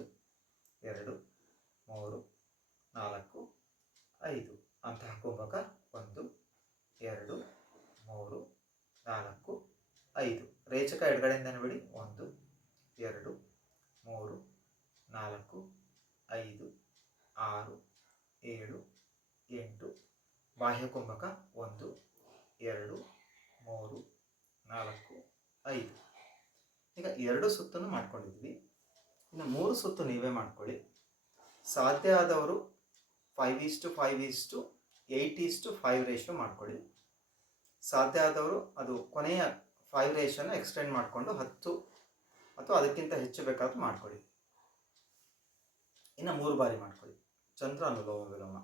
2, 3, 4, 5. ಅಂತಃ ಕುಂಭಕ 1, 2, 3, 4, 5. ರೇಚಕ ಎಡಗಡೆಯಿಂದನೇ ಬಿಡಿ. 1, 2, 3, 4, 5, 6, 7, 8. ಬಾಹ್ಯ ಕುಂಭಕ 1, 2, 3, 4, 5. ಈಗ 2 ಸುತ್ತನ್ನು ಮಾಡ್ಕೊಂಡಿದ್ವಿ. ಇನ್ನು 3 ಸುತ್ತು ನೀವೇ ಮಾಡ್ಕೊಳ್ಳಿ. ಸಾಧ್ಯ ಆದವರು 5:5:8:5 ರೇಷಿಯೋ ಮಾಡ್ಕೊಳ್ಳಿ. ಸಾಧ್ಯ ಆದವರು ಅದು ಕೊನೆಯ 5 ರೇಷಿಯೋನ ಎಕ್ಸ್ಟೆಂಡ್ ಮಾಡಿಕೊಂಡು 10 ಅಥವಾ ಅದಕ್ಕಿಂತ ಹೆಚ್ಚು ಬೇಕಾದ್ರೂ ಮಾಡ್ಕೊಳ್ಳಿ. ಇನ್ನು 3 ಬಾರಿ ಮಾಡ್ಕೊಳ್ಳಿ. ಚಂದ್ರ ಅನುಲೋಮ ವಿಲೋಮ.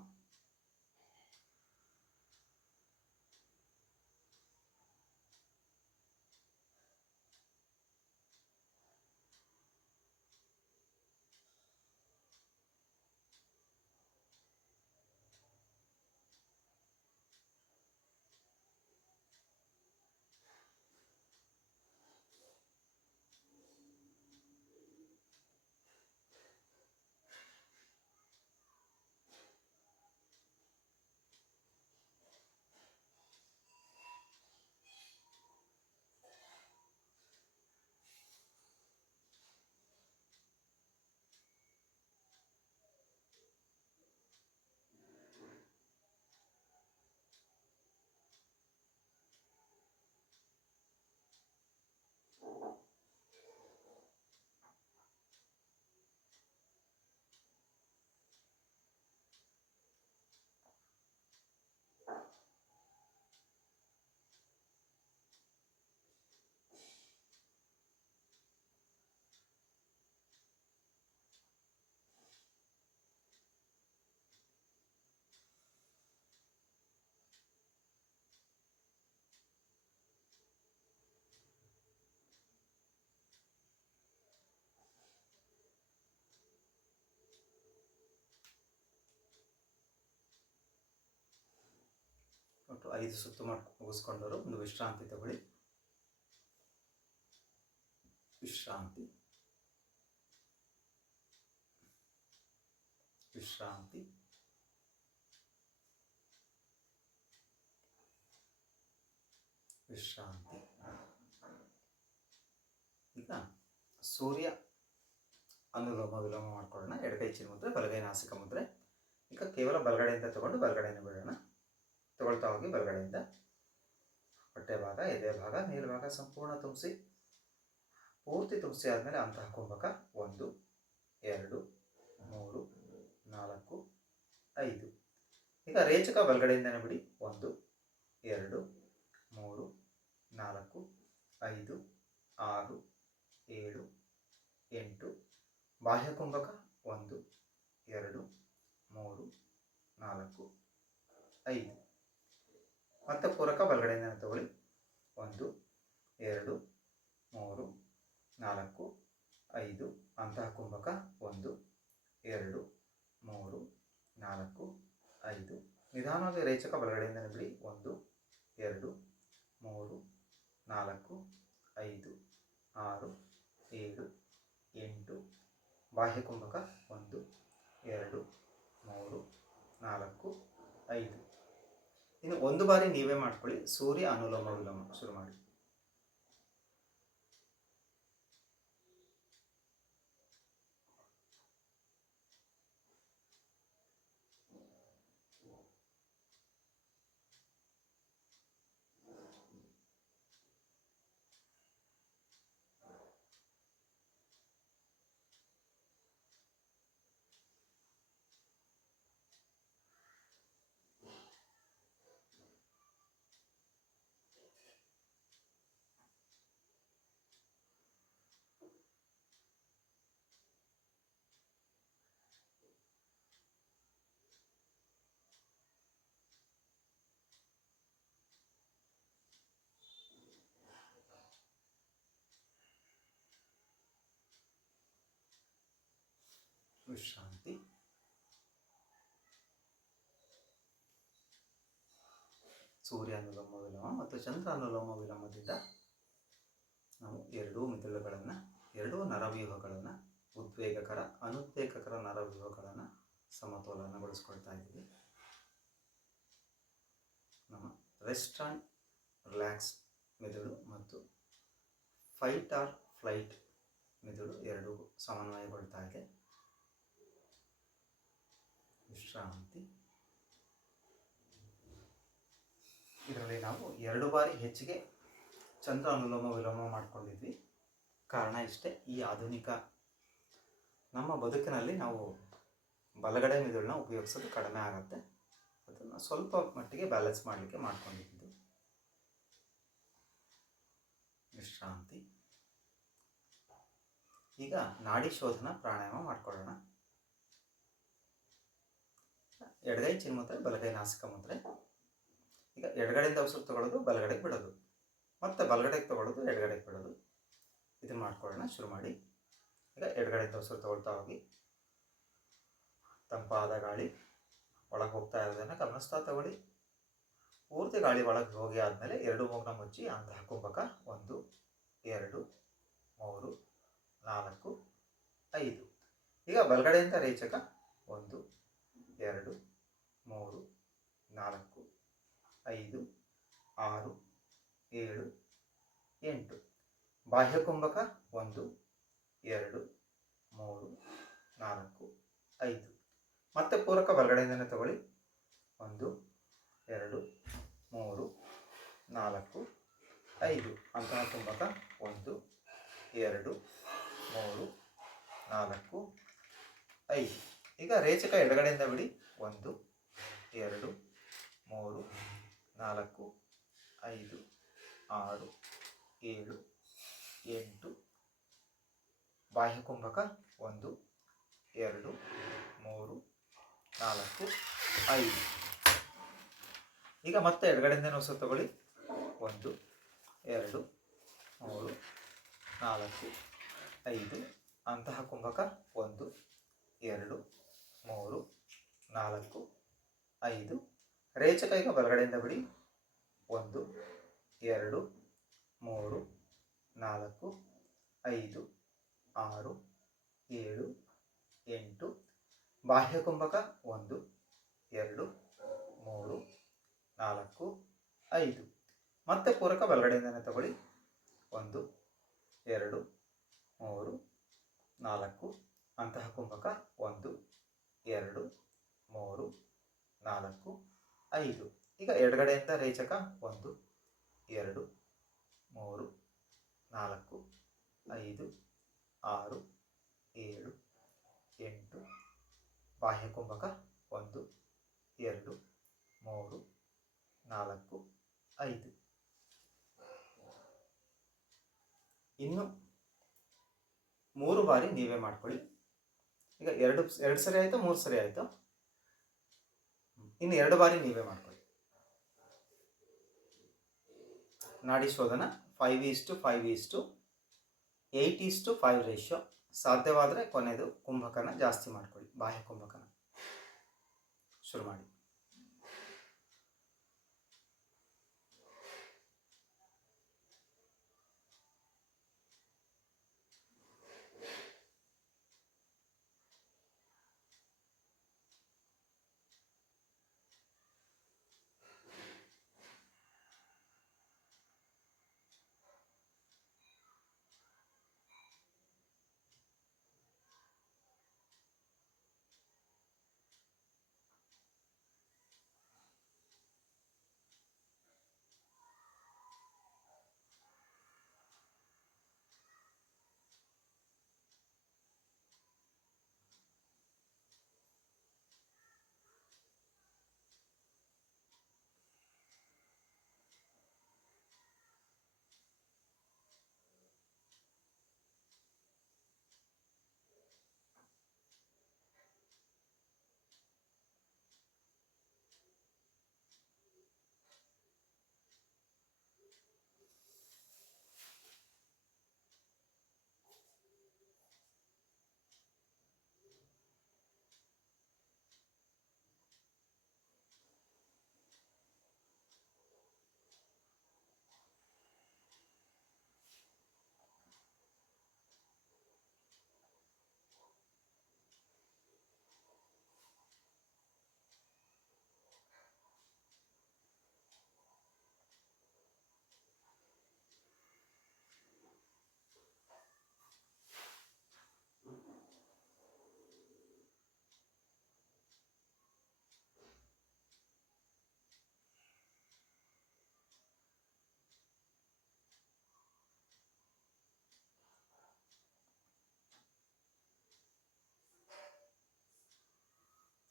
ಒಟ್ಟು 5 ಸುತ್ತು ಮುಗಿಸ್ಕೊಂಡವರು ಒಂದು ವಿಶ್ರಾಂತಿ ತಗೊಳ್ಳಿ. ವಿಶ್ರಾಂತಿ, ವಿಶ್ರಾಂತಿ. ವಿಶ್ರಾಂತಿ. ಈಗ ಸೂರ್ಯ ಅನುಲೋಮ ವಿಲೋಮ ಮಾಡ್ಕೊಳ್ಳೋಣ. ಎಡಗೈ ಚಿನ್ಮುದ್ರೆ, ಬಲಗೈ ನಾಸಿಕ ಮುದ್ರೆ. ಈಗ ಕೇವಲ ಬಲಗಡೆಯಿಂದ ತಗೊಂಡು ಬಲಗಡೆಯನ್ನು ಬಿಡೋಣ. ತಗೊಳ್ತಾ ಹೋಗಿ ಬಲಗಡೆಯಿಂದ ಹೊಟ್ಟೆ ಭಾಗ, ಎದೆ ಭಾಗ, ಮೇಲ್ಭಾಗ ಸಂಪೂರ್ಣ ತುಂಬಿಸಿ. ಪೂರ್ತಿ ತುಂಬಿಸಿ ಆದಮೇಲೆ ಅಂತಃ ಕುಂಭಕ 1, 2, 3, 4, 5. ಈಗ ರೇಚಕ ಬಲಗಡೆಯಿಂದನೇ ಬಿಡಿ. 1, 2, 3, 4, 5, 6, 7 8 ಬಾಹ್ಯ ಕುಂಭಕ 1 2 3 4 5 ಮತ್ತೆ ಪೂರಕ ಬಲಗಡೆಯಿಂದ ತಗೊಳ್ಳಿ 1 2 3 4 5 ಅಂತಹ ಕುಂಭಕ 1 2 3 4 5 ನಿಧಾನವಾಗಿ ರೇಚಕ ಬಲಗಡೆಯಿಂದ ಬಿಡಿ 1 2 3 4 5 6 7 8 ಬಾಹ್ಯ ಕುಂಭಕ 1 2 3 4 5 ಇನ್ನು ಒಂದು ಬಾರಿ ನೀವೇ ಮಾಡ್ಕೊಳ್ಳಿ. ಸೂರ್ಯ ಅನುಲೋಮ ವಿಲೋಮ ಶುರು ಮಾಡಿ. ವಿಶ್ರಾಂತಿ. ಸೂರ್ಯ ಅನುಲೋಮ ವಿಲೋಮ ಮತ್ತು ಚಂದ್ರ ಅನುಲೋಮ ವಿಲೋಮದಿಂದ ನಾವು ಎರಡೂ ನರವ್ಯೂಹಗಳನ್ನು ಉದ್ವೇಗಕರ ಅನುದ್ವೇಗಕರ ನರವ್ಯೂಹಗಳನ್ನು ಸಮತೋಲನಗೊಳಿಸ್ಕೊಳ್ತಾ ಇದ್ದೀವಿ. ನಮ್ಮ ರೆಸ್ಟ್ ಆ್ಯಂಡ್ ರಿಲ್ಯಾಕ್ಸ್ ಮೆದುಳು ಮತ್ತು ಫೈಟ್ ಆರ್ ಫ್ಲೈಟ್ ಮೆದುಳು ಎರಡೂ ಸಮನ್ವಯಗೊಳ್ತಾ ಇದೆ. ವಿಶ್ರಾಂತಿ. ಇದರಲ್ಲಿ ನಾವು 2 ಬಾರಿ ಹೆಚ್ಚಿಗೆ ಚಂದ್ರ ಅನುಲೋಮ ವಿಲೋಮ ಮಾಡ್ಕೊಂಡಿದ್ವಿ. ಕಾರಣ ಇಷ್ಟೇ, ಈ ಆಧುನಿಕ ನಮ್ಮ ಬದುಕಿನಲ್ಲಿ ನಾವು ಬಲಗಡೆ ಮೆದುಳನ್ನ ಉಪಯೋಗಿಸೋದು ಕಡಿಮೆ ಆಗುತ್ತೆ. ಅದನ್ನು ಸ್ವಲ್ಪ ಮಟ್ಟಿಗೆ ಬ್ಯಾಲೆನ್ಸ್ ಮಾಡಲಿಕ್ಕೆ ಮಾಡ್ಕೊಂಡಿದ್ದು. ವಿಶ್ರಾಂತಿ. ಈಗ ನಾಡಿ ಶೋಧನ ಪ್ರಾಣಾಯಾಮ ಮಾಡ್ಕೊಳ್ಳೋಣ. ಎಡಗೈ ಚಿನ್ಮುದ್ರೆ, ಬಲಗೈ ನಾಸಿಕ ಮುದ್ರೆ. ಈಗ ಎಡಗಡೆಯಿಂದ ಉಸಿರು ತಗೊಳ್ಳೋದು, ಬಲಗಡೆಗೆ ಬಿಡೋದು, ಮತ್ತೆ ಬಲಗಡೆಗೆ ತಗೊಳ್ಳೋದು, ಎಡಗಡೆಗೆ ಬಿಡೋದು. ಇದನ್ನು ಮಾಡ್ಕೊಳ್ಳೋಣ. ಶುರು ಮಾಡಿ. ಈಗ ಎಡಗಡೆಯಿಂದ ಉಸಿರು ತಗೊಳ್ತಾ ಹೋಗಿ. ತಂಪಾದ ಗಾಳಿ ಒಳಗೆ ಹೋಗ್ತಾ ಇರೋದನ್ನು ಗಮನಿಸ್ತಾ ತಗೊಳ್ಳಿ. ಪೂರ್ತಿ ಗಾಳಿ ಒಳಗೆ ಹೋಗಿ ಆದಮೇಲೆ 2 ಮೂಗನ್ನ ಮುಚ್ಚಿ ಅಂತಹ ಕುಂಭಕ 1 2 3 4 5. ಈಗ ಬಲಗಡೆಯಿಂದ ರೇಚಕ 1 2 3 4 5 6 7 8. ಬಾಹ್ಯ ಕುಂಭಕ 1 2 3 4 5. ಮತ್ತೆ ಪೂರಕ ಬಲಗಡೆಯಿಂದನೇ ತಗೊಳ್ಳಿ. 1 2 3 4 5 ಅಂತಹ ಕುಂಭಕ 1 2 3 4 5. ಈಗ ರೇಚಕ ಎಡಗಡೆಯಿಂದ ಬಿಡಿ. 1 2 3 4 5 6 7 8. ಬಾಹ್ಯ ಕುಂಭಕ 1 2 3 4 5. ಈಗ ಮತ್ತೆ ಎಡಗಡೆಯಿಂದ ಉಸಿರು ತಗೊಳ್ಳಿ. 1 2 3 4 5 ಅಂತಹ ಕುಂಭಕ 1 2 3 4 5. ರೇಚಕ ಈಗ ಬಲಗಡೆಯಿಂದ ಬಿಡಿ. 1 2 3 4 5 6 7 8. ಬಾಹ್ಯ ಕುಂಭಕ 1 2 3 4 5. ಮತ್ತೆ ಪೂರಕ ಬಲಗಡೆಯಿಂದನೇ ತಗೊಳ್ಳಿ. 1 2 3 4 ಅಂತಹ ಕುಂಭಕ 1 2 3 4 5. ಈಗ ಎಡಗಡೆಯಿಂದ ರೇಚಕ 1 2 3 4 5 6 7 8. ಬಾಹ್ಯ ಕುಂಭಕ 1 2 3 4 5. ಇನ್ನು 3 ಬಾರಿ ನೀವೇ ಮಾಡ್ಕೊಳ್ಳಿ. ಈಗ ಎರಡು ಸರಿ ಆಯಿತು, 3 ಸರಿ ಆಯಿತು. ಇನ್ನು 2 ಬಾರಿ ನೀವೇ ಮಾಡ್ಕೊಳ್ಳಿ. ನಾಡಿ ಶೋಧನ 5:5:8:5 ರೇಷಿಯೋ. ಸಾಧ್ಯವಾದರೆ ಕೊನೆಯದು ಕುಂಭಕನ ಜಾಸ್ತಿ ಮಾಡ್ಕೊಳ್ಳಿ, ಬಾಹ್ಯ ಕುಂಭಕನ. ಶುರು ಮಾಡಿ.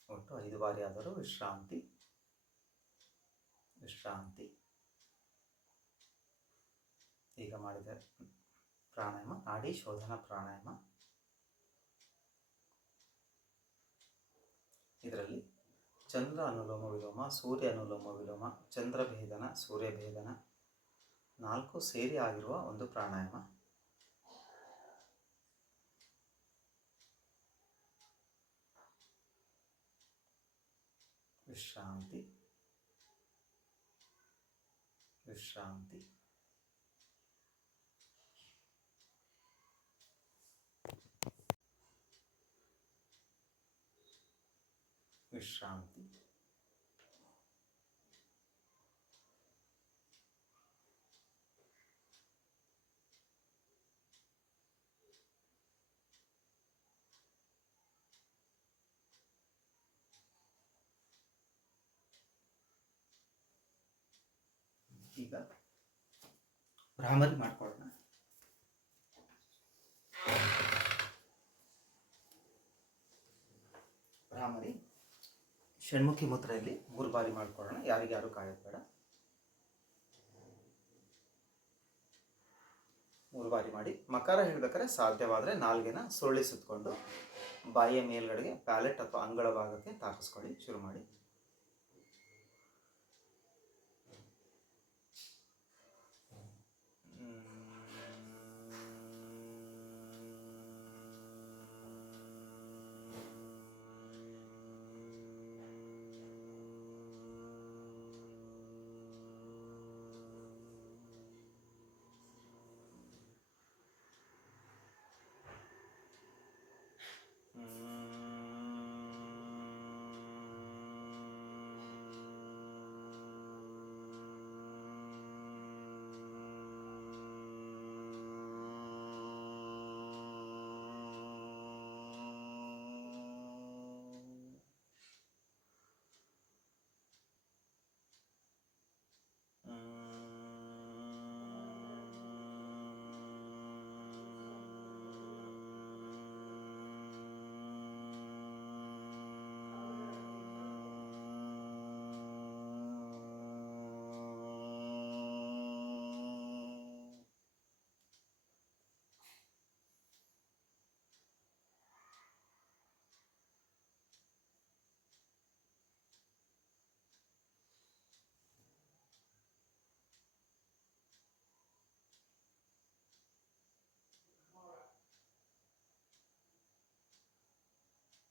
ಒಟ್ಟು 5 ಬಾರಿ ಆದರೂ ವಿಶ್ರಾಂತಿ. ಈಗ ಮಾಡಿದ ಪ್ರಾಣಾಯಾಮ ನಾಡಿ ಶೋಧನ ಪ್ರಾಣಾಯಾಮ. ಇದರಲ್ಲಿ ಚಂದ್ರ ಅನುಲೋಮ ವಿಲೋಮ, ಸೂರ್ಯ ಅನುಲೋಮ ವಿಲೋಮ, ಚಂದ್ರ ಭೇದನ, ಸೂರ್ಯ ಭೇದನ 4 ಸೇರಿ ಆಗಿರುವ ಒಂದು ಪ್ರಾಣಾಯಾಮ. ವಿಶ್ರಾಂತಿ. ಈಗ ಭ್ರಾಮರಿ ಮಾಡ್ಕೊಳ್ಳೋಣ. ಭ್ರಾಮರಿ ಷಣ್ಮುಖಿ ಮುದ್ರೆಯಲ್ಲಿ 3 ಬಾರಿ ಮಾಡ್ಕೊಳ್ಳೋಣ. ಯಾರಿಗ್ಯಾರು ಕಾಯೋದು ಬೇಡ. 3 ಬಾರಿ ಮಾಡಿ. ಮಕಾರ ಹೇಳ್ಬೇಕಾದ್ರೆ ಸಾಧ್ಯವಾದರೆ ನಾಲ್ಗೆನ ಸುರುಳಿ ಸುತ್ತಕೊಂಡು ಬಾಯಿಯ ಮೇಲ್ಗಡೆಗೆ ಪ್ಯಾಲೆಟ್ ಅಥವಾ ಅಂಗಳ ಭಾಗಕ್ಕೆ ತಾಕಿಸ್ಕೊಳ್ಳಿ. ಶುರು ಮಾಡಿ.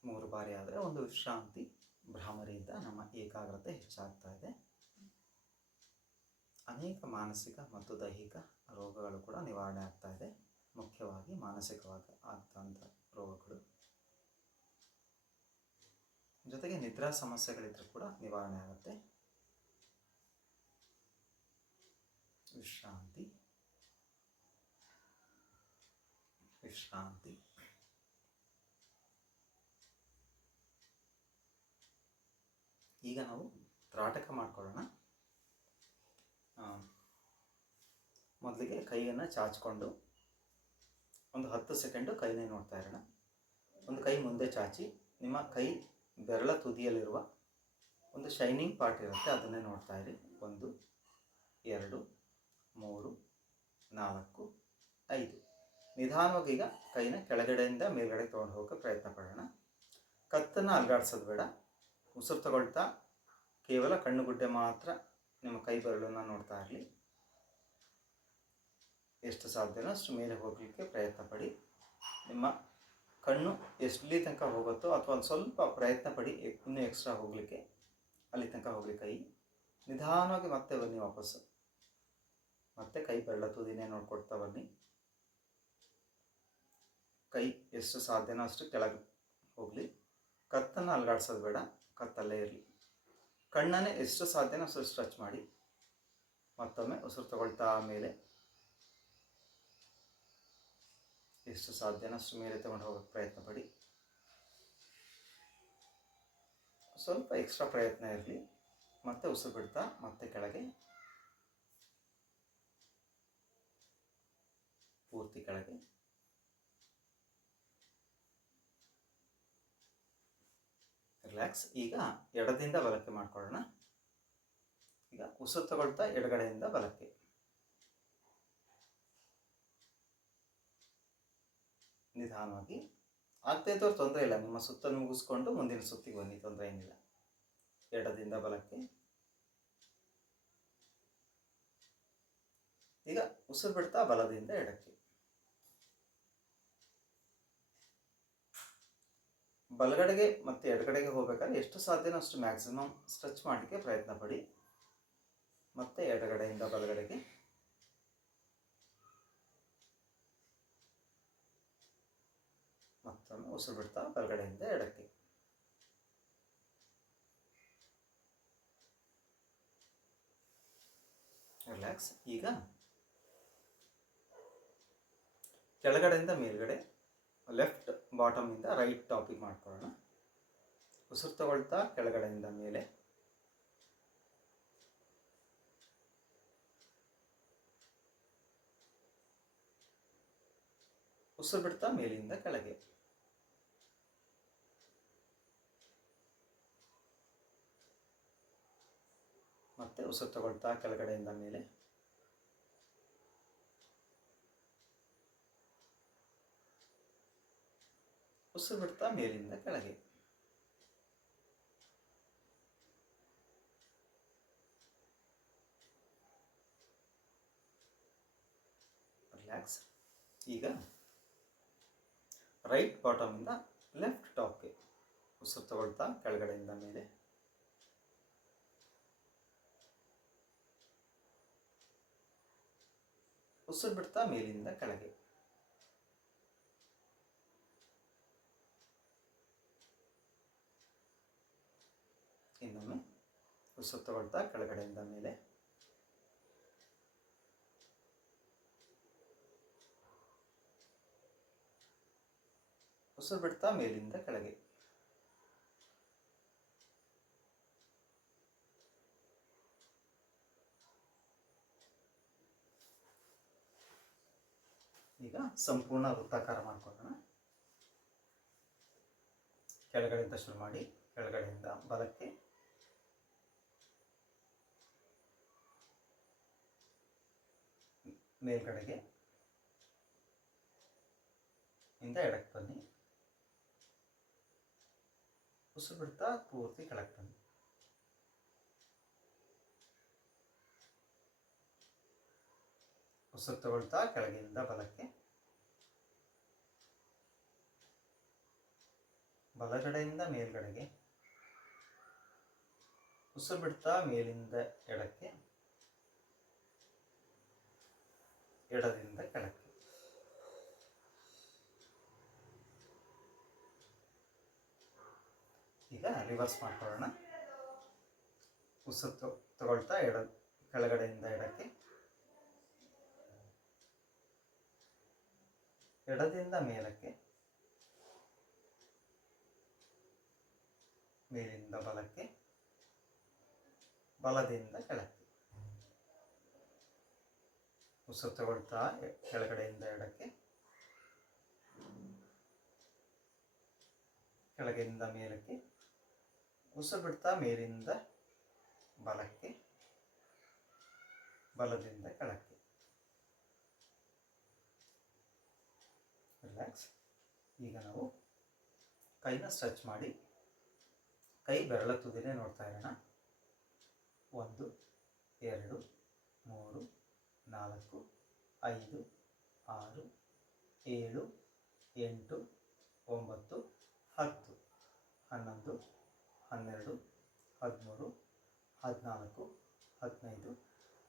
3 ಬಾರಿ ಆದರೆ ಒಂದು ವಿಶ್ರಾಂತಿ ಭ್ರಾಮರಿಯಿಂದ ನಮ್ಮ ಏಕಾಗ್ರತೆ ಹೆಚ್ಚಾಗ್ತಾ ಇದೆ. ಅನೇಕ ಮಾನಸಿಕ ಮತ್ತು ದೈಹಿಕ ರೋಗಗಳು ಕೂಡ ನಿವಾರಣೆ ಆಗ್ತಾ ಇದೆ. ಮುಖ್ಯವಾಗಿ ಮಾನಸಿಕವಾಗಿ ಆಗ್ತಂಥ ರೋಗಗಳು, ಜೊತೆಗೆ ನಿದ್ರಾ ಸಮಸ್ಯೆಗಳಿದ್ರೂ ಕೂಡ ನಿವಾರಣೆ ಆಗುತ್ತೆ. ವಿಶ್ರಾಂತಿ ವಿಶ್ರಾಂತಿ. ಈಗ ನಾವು ತ್ರಾಟಕ ಮಾಡ್ಕೊಳ್ಳೋಣ. ಮೊದಲಿಗೆ ಕೈಯನ್ನು ಚಾಚಿಕೊಂಡು ಒಂದು 10 ಸೆಕೆಂಡು ಕೈನೇ ನೋಡ್ತಾ ಇರೋಣ. ಒಂದು ಕೈ ಮುಂದೆ ಚಾಚಿ ನಿಮ್ಮ ಕೈ ಬೆರಳ ತುದಿಯಲ್ಲಿರುವ ಒಂದು ಶೈನಿಂಗ್ ಪಾರ್ಟ್ ಇರುತ್ತೆ, ಅದನ್ನೇ ನೋಡ್ತಾ ಇರಿ. 1 2 3 4 5. ನಿಧಾನವಾಗಿ ಈಗ ಕೈನ ಕೆಳಗಡೆಯಿಂದ ಮೇಲ್ಗಡೆ ತೊಗೊಂಡು ಹೋಗೋಕ್ಕೆ ಪ್ರಯತ್ನ ಪಡೋಣ. ಕತ್ತನ್ನು ಅಲ್ಗಾಡಿಸೋದು ಬೇಡ. ಉಸಿರು ತಗೊಳ್ತಾ ಕೇವಲ ಕಣ್ಣುಗುಡ್ಡೆ ಮಾತ್ರ ನಿಮ್ಮ ಕೈ ಬೆರಳನ್ನು ನೋಡ್ತಾ ಇರಲಿ. ಎಷ್ಟು ಸಾಧ್ಯನೋ ಅಷ್ಟು ಮೇಲೆ ಹೋಗಲಿಕ್ಕೆ ಪ್ರಯತ್ನ ಪಡಿ. ನಿಮ್ಮ ಕಣ್ಣು ಎಲ್ಲಿ ತನಕ ಹೋಗುತ್ತೋ ಅಥವಾ ಒಂದು ಸ್ವಲ್ಪ ಪ್ರಯತ್ನ ಪಡಿ ಇನ್ನೂ ಎಕ್ಸ್ಟ್ರಾ ಹೋಗಲಿಕ್ಕೆ, ಅಲ್ಲಿ ತನಕ ಹೋಗಲಿ ಕೈ. ನಿಧಾನವಾಗಿ ಮತ್ತೆ ಬನ್ನಿ ವಾಪಸ್ಸು. ಮತ್ತೆ ಕೈ ಬೆರಳ ತುದಿನೇ ನೋಡ್ಕೊಡ್ತಾ ಬನ್ನಿ. ಕೈ ಎಷ್ಟು ಸಾಧ್ಯನೋ ಅಷ್ಟು ಕೆಳಗೆ ಹೋಗಲಿ. ಕತ್ತನ್ನು ಅಲ್ಗಾಡಿಸೋದು ಬೇಡ, ಕತ್ತಲ್ಲೇ ಇರಲಿ. ಕಣ್ಣನ್ನೇ ಎಷ್ಟು ಸಾಧ್ಯನೋ ಅಷ್ಟು ಸ್ಟ್ರೆಚ್ ಮಾಡಿ. ಮತ್ತೊಮ್ಮೆ ಉಸಿರು ತಗೊಳ್ತಾ ಮೇಲೆ ಎಷ್ಟು ಸಾಧ್ಯನೋ ಅಷ್ಟು ಮೇಲೆ ತಗೊಂಡು ಹೋಗೋಕ್ಕೆ ಪ್ರಯತ್ನ ಪಡಿ. ಸ್ವಲ್ಪ ಎಕ್ಸ್ಟ್ರಾ ಪ್ರಯತ್ನ ಇರಲಿ. ಮತ್ತೆ ಉಸಿರು ಬಿಡ್ತಾ ಮತ್ತೆ ಕೆಳಗೆ, ಪೂರ್ತಿ ಕೆಳಗೆ. ರಿಲ್ಯಾಕ್ಸ್. ಈಗ ಎಡದಿಂದ ಬಲಕ್ಕೆ ಮಾಡ್ಕೊಳ್ಳೋಣ. ಈಗ ಉಸಿರು ತಗೊಳ್ತಾ ಎಡಗಡೆಯಿಂದ ಬಲಕ್ಕೆ. ನಿಧಾನವಾಗಿ. ಆಗ್ತಾ ಇದ್ದವ್ರು ತೊಂದರೆ ಇಲ್ಲ, ನಿಮ್ಮ ಸುತ್ತನ್ನು ಮುಗಿಸ್ಕೊಂಡು ಮುಂದಿನ ಸುತ್ತಿಗೆ ಬನ್ನಿ, ತೊಂದರೆ ಏನಿಲ್ಲ. ಎಡದಿಂದ ಬಲಕ್ಕೆ. ಈಗ ಉಸಿರು ಬಿಡ್ತಾ ಬಲದಿಂದ ಎಡಕ್ಕೆ. ಬಲಗಡೆಗೆ ಮತ್ತು ಎಡಗಡೆಗೆ ಹೋಗ್ಬೇಕಾದ್ರೆ ಎಷ್ಟು ಸಾಧ್ಯನೋ ಅಷ್ಟು ಮ್ಯಾಕ್ಸಿಮಮ್ ಸ್ಟ್ರೆಚ್ ಮಾಡಲಿಕ್ಕೆ ಪ್ರಯತ್ನ ಪಡಿ. ಮತ್ತೆ ಎಡಗಡೆಯಿಂದ ಬಲಗಡೆಗೆ. ಮತ್ತೊಮ್ಮೆ ಉಸಿರು ಬಿಡ್ತಾ ಬಲಗಡೆಯಿಂದ ಎಡಕ್ಕೆ. ರಿಲ್ಯಾಕ್ಸ್. ಈಗ ಕೆಳಗಡೆಯಿಂದ ಮೇಲ್ಗಡೆ, ಲೆಫ್ಟ್ ಬಾಟಮಿಂದ ರೈಟ್ ಟಾಪಿಗೆ ಮಾಡ್ಕೊಳ್ಳೋಣ. ಉಸಿರು ತಗೊಳ್ತಾ ಕೆಳಗಡೆಯಿಂದ ಮೇಲೆ, ಉಸಿರು ಬಿಡ್ತಾ ಮೇಲಿಂದ ಕೆಳಗೆ. ಮತ್ತೆ ಉಸಿರು ತಗೊಳ್ತಾ ಕೆಳಗಡೆಯಿಂದ ಮೇಲೆ, ಉಸಿರು ಬಿಡ್ತಾ ಮೇಲಿಂದ ಕೆಳಗೆ. ರಿಲ್ಯಾಕ್ಸ್. ಈಗ ರೈಟ್ ಬಾಟಮಿಂದ ಲೆಫ್ಟ್ ಟಾಪ್ಗೆ ಉಸಿರು ತಗೊಳ್ತಾ ಕೆಳಗಡೆಯಿಂದ ಮೇಲೆ, ಉಸಿರು ಬಿಡ್ತಾ ಮೇಲಿಂದ ಕೆಳಗೆ. ಇನ್ನೊಮ್ಮೆ ಉಸಿರು ತಗೊಳ್ತಾ ಕೆಳಗಡೆಯಿಂದ ಮೇಲೆ, ಉಸಿರು ಬಿಡ್ತಾ ಮೇಲಿಂದ ಕೆಳಗೆ. ಈಗ ಸಂಪೂರ್ಣ ವೃತ್ತಾಕಾರ ಮಾಡ್ಕೊಳ್ಳೋಣ. ಕೆಳಗಡೆಯಿಂದ ಶುರು ಮಾಡಿ, ಕೆಳಗಡೆಯಿಂದ ಬಲಕ್ಕೆ, ಮೇಲ್ಗಡೆಗೆ, ಇಂದ ಎಡಕ್ಕೆ ಬನ್ನಿ. ಉಸಿರು ಬಿಡ್ತಾ ಪೂರ್ತಿ ಕೆಳಗೆ ಬನ್ನಿ. ಉಸಿರು ತಗೊಳ್ತಾ ಕೆಳಗಿಂದ ಬಲಕ್ಕೆ, ಬಲಗಡೆಯಿಂದ ಮೇಲ್ಗಡೆಗೆ, ಉಸಿರು ಬಿಡ್ತಾ ಮೇಲಿಂದ ಎಡಕ್ಕೆ, ಎಡದಿಂದ ಕೆಳಕ್ಕೆ. ಈಗ ರಿವರ್ಸ್ ಮಾಡ್ಕೊಳ್ಳೋಣ. ಉಸಿರು ತಗೊಳ್ತಾ ಕೆಳಗಡೆಯಿಂದ ಎಡಕ್ಕೆ, ಎಡದಿಂದ ಮೇಲಕ್ಕೆ, ಮೇಲಿಂದ ಬಲಕ್ಕೆ, ಬಲದಿಂದ ಕೆಳಕ್ಕೆ. ಉಸಿರು ತಗೊಳ್ತಾ ಕೆಳಗಡೆಯಿಂದ ಎಡಕ್ಕೆ, ಕೆಳಗಿಂದ ಮೇಲಕ್ಕೆ, ಉಸಿರು ಬಿಡ್ತಾ ಮೇಲಿಂದ ಬಲಕ್ಕೆ, ಬಲದಿಂದ ಕೆಳಕ್ಕೆ. ರಿಲ್ಯಾಕ್ಸ್. ಈಗ ನಾವು ಕೈನ ಸ್ಟ್ರೆಚ್ ಮಾಡಿ ಕೈ ಬೆರಳ ತುದಿನೇ ನೋಡ್ತಾ ಇರೋಣ. 1 2 3 4 5 6 7 8 9 10 11 12 13 14 15.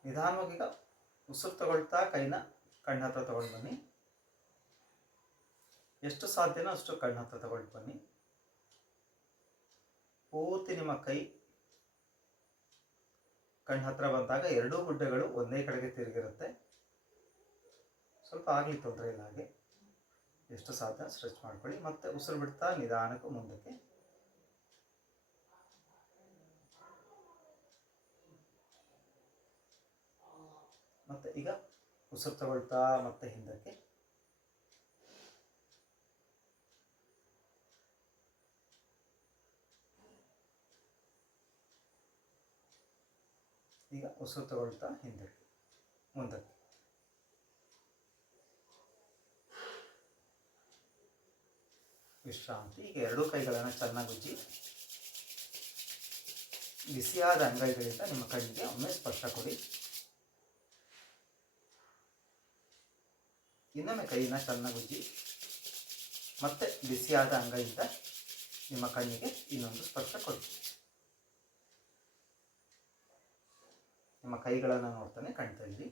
ನಿಧಾನವಾಗಿ ಈಗ ಉಸಿರು ತಗೊಳ್ತಾ ಕೈನ ಕಣ್ಣ ಹತ್ರ ತಗೊಂಡು ಬನ್ನಿ. ಎಷ್ಟು ಸಾಧ್ಯನೋ ಅಷ್ಟು ಕಣ್ಣ ಹತ್ರ ತಗೊಂಡು ಬನ್ನಿ. ಪೂರ್ತಿ ನಿಮ್ಮ ಕೈ ಕಣ್ಣ ಹತ್ರ ಬಂದಾಗ ಎರಡೂ ಗುಡ್ಡೆಗಳು ಒಂದೇ ಕಡೆಗೆ ತಿರುಗಿರುತ್ತೆ. ಸ್ವಲ್ಪ ಆಗಲಿ ತೊಂದರೆ ಇಲ್ಲ. ಹಾಗೆ ಎಷ್ಟು ಸಾಧ್ಯ ಸ್ಟ್ರೆಚ್ ಮಾಡ್ಕೊಳ್ಳಿ. ಮತ್ತೆ ಉಸಿರು ಬಿಡ್ತಾ ನಿಧಾನಕ್ಕೂ ಮುಂದಕ್ಕೆ. ಮತ್ತೆ ಈಗ ಉಸಿರು ತಗೊಳ್ತಾ ಮತ್ತೆ ಹಿಂದಕ್ಕೆ. ಈಗ ಉಸಿರು ತಗೊಳ್ತಾ ಹಿಂದಕ್ಕೆ, ಮುಂದಕ್ಕೆ. ವಿಶ್ರಾಂತಿ. ಈಗ ಎರಡೂ ಕೈಗಳನ್ನು ಚೆನ್ನಾಗಿ ಉಜ್ಜಿ ಬಿಸಿಯಾದ ಅಂಗೈಗಳಿಂದ ನಿಮ್ಮ ಕಣ್ಣಿಗೆ ಒಮ್ಮೆ ಸ್ಪರ್ಶ ಕೊಡಿ. ಇನ್ನೊಮ್ಮೆ ಕೈಯನ್ನು ಚೆನ್ನಾಗಿ ಉಜ್ಜಿ ಮತ್ತೆ ಬಿಸಿಯಾದ ಅಂಗೈಯಿಂದ ನಿಮ್ಮ ಕಣ್ಣಿಗೆ ಇನ್ನೊಂದು ಸ್ಪರ್ಶ ಕೊಡಿ. ನಿಮ್ಮ ಕೈಗಳನ್ನು ನೋಡ್ತಾನೆ ಕಣ್ತಲ್ಲಿ.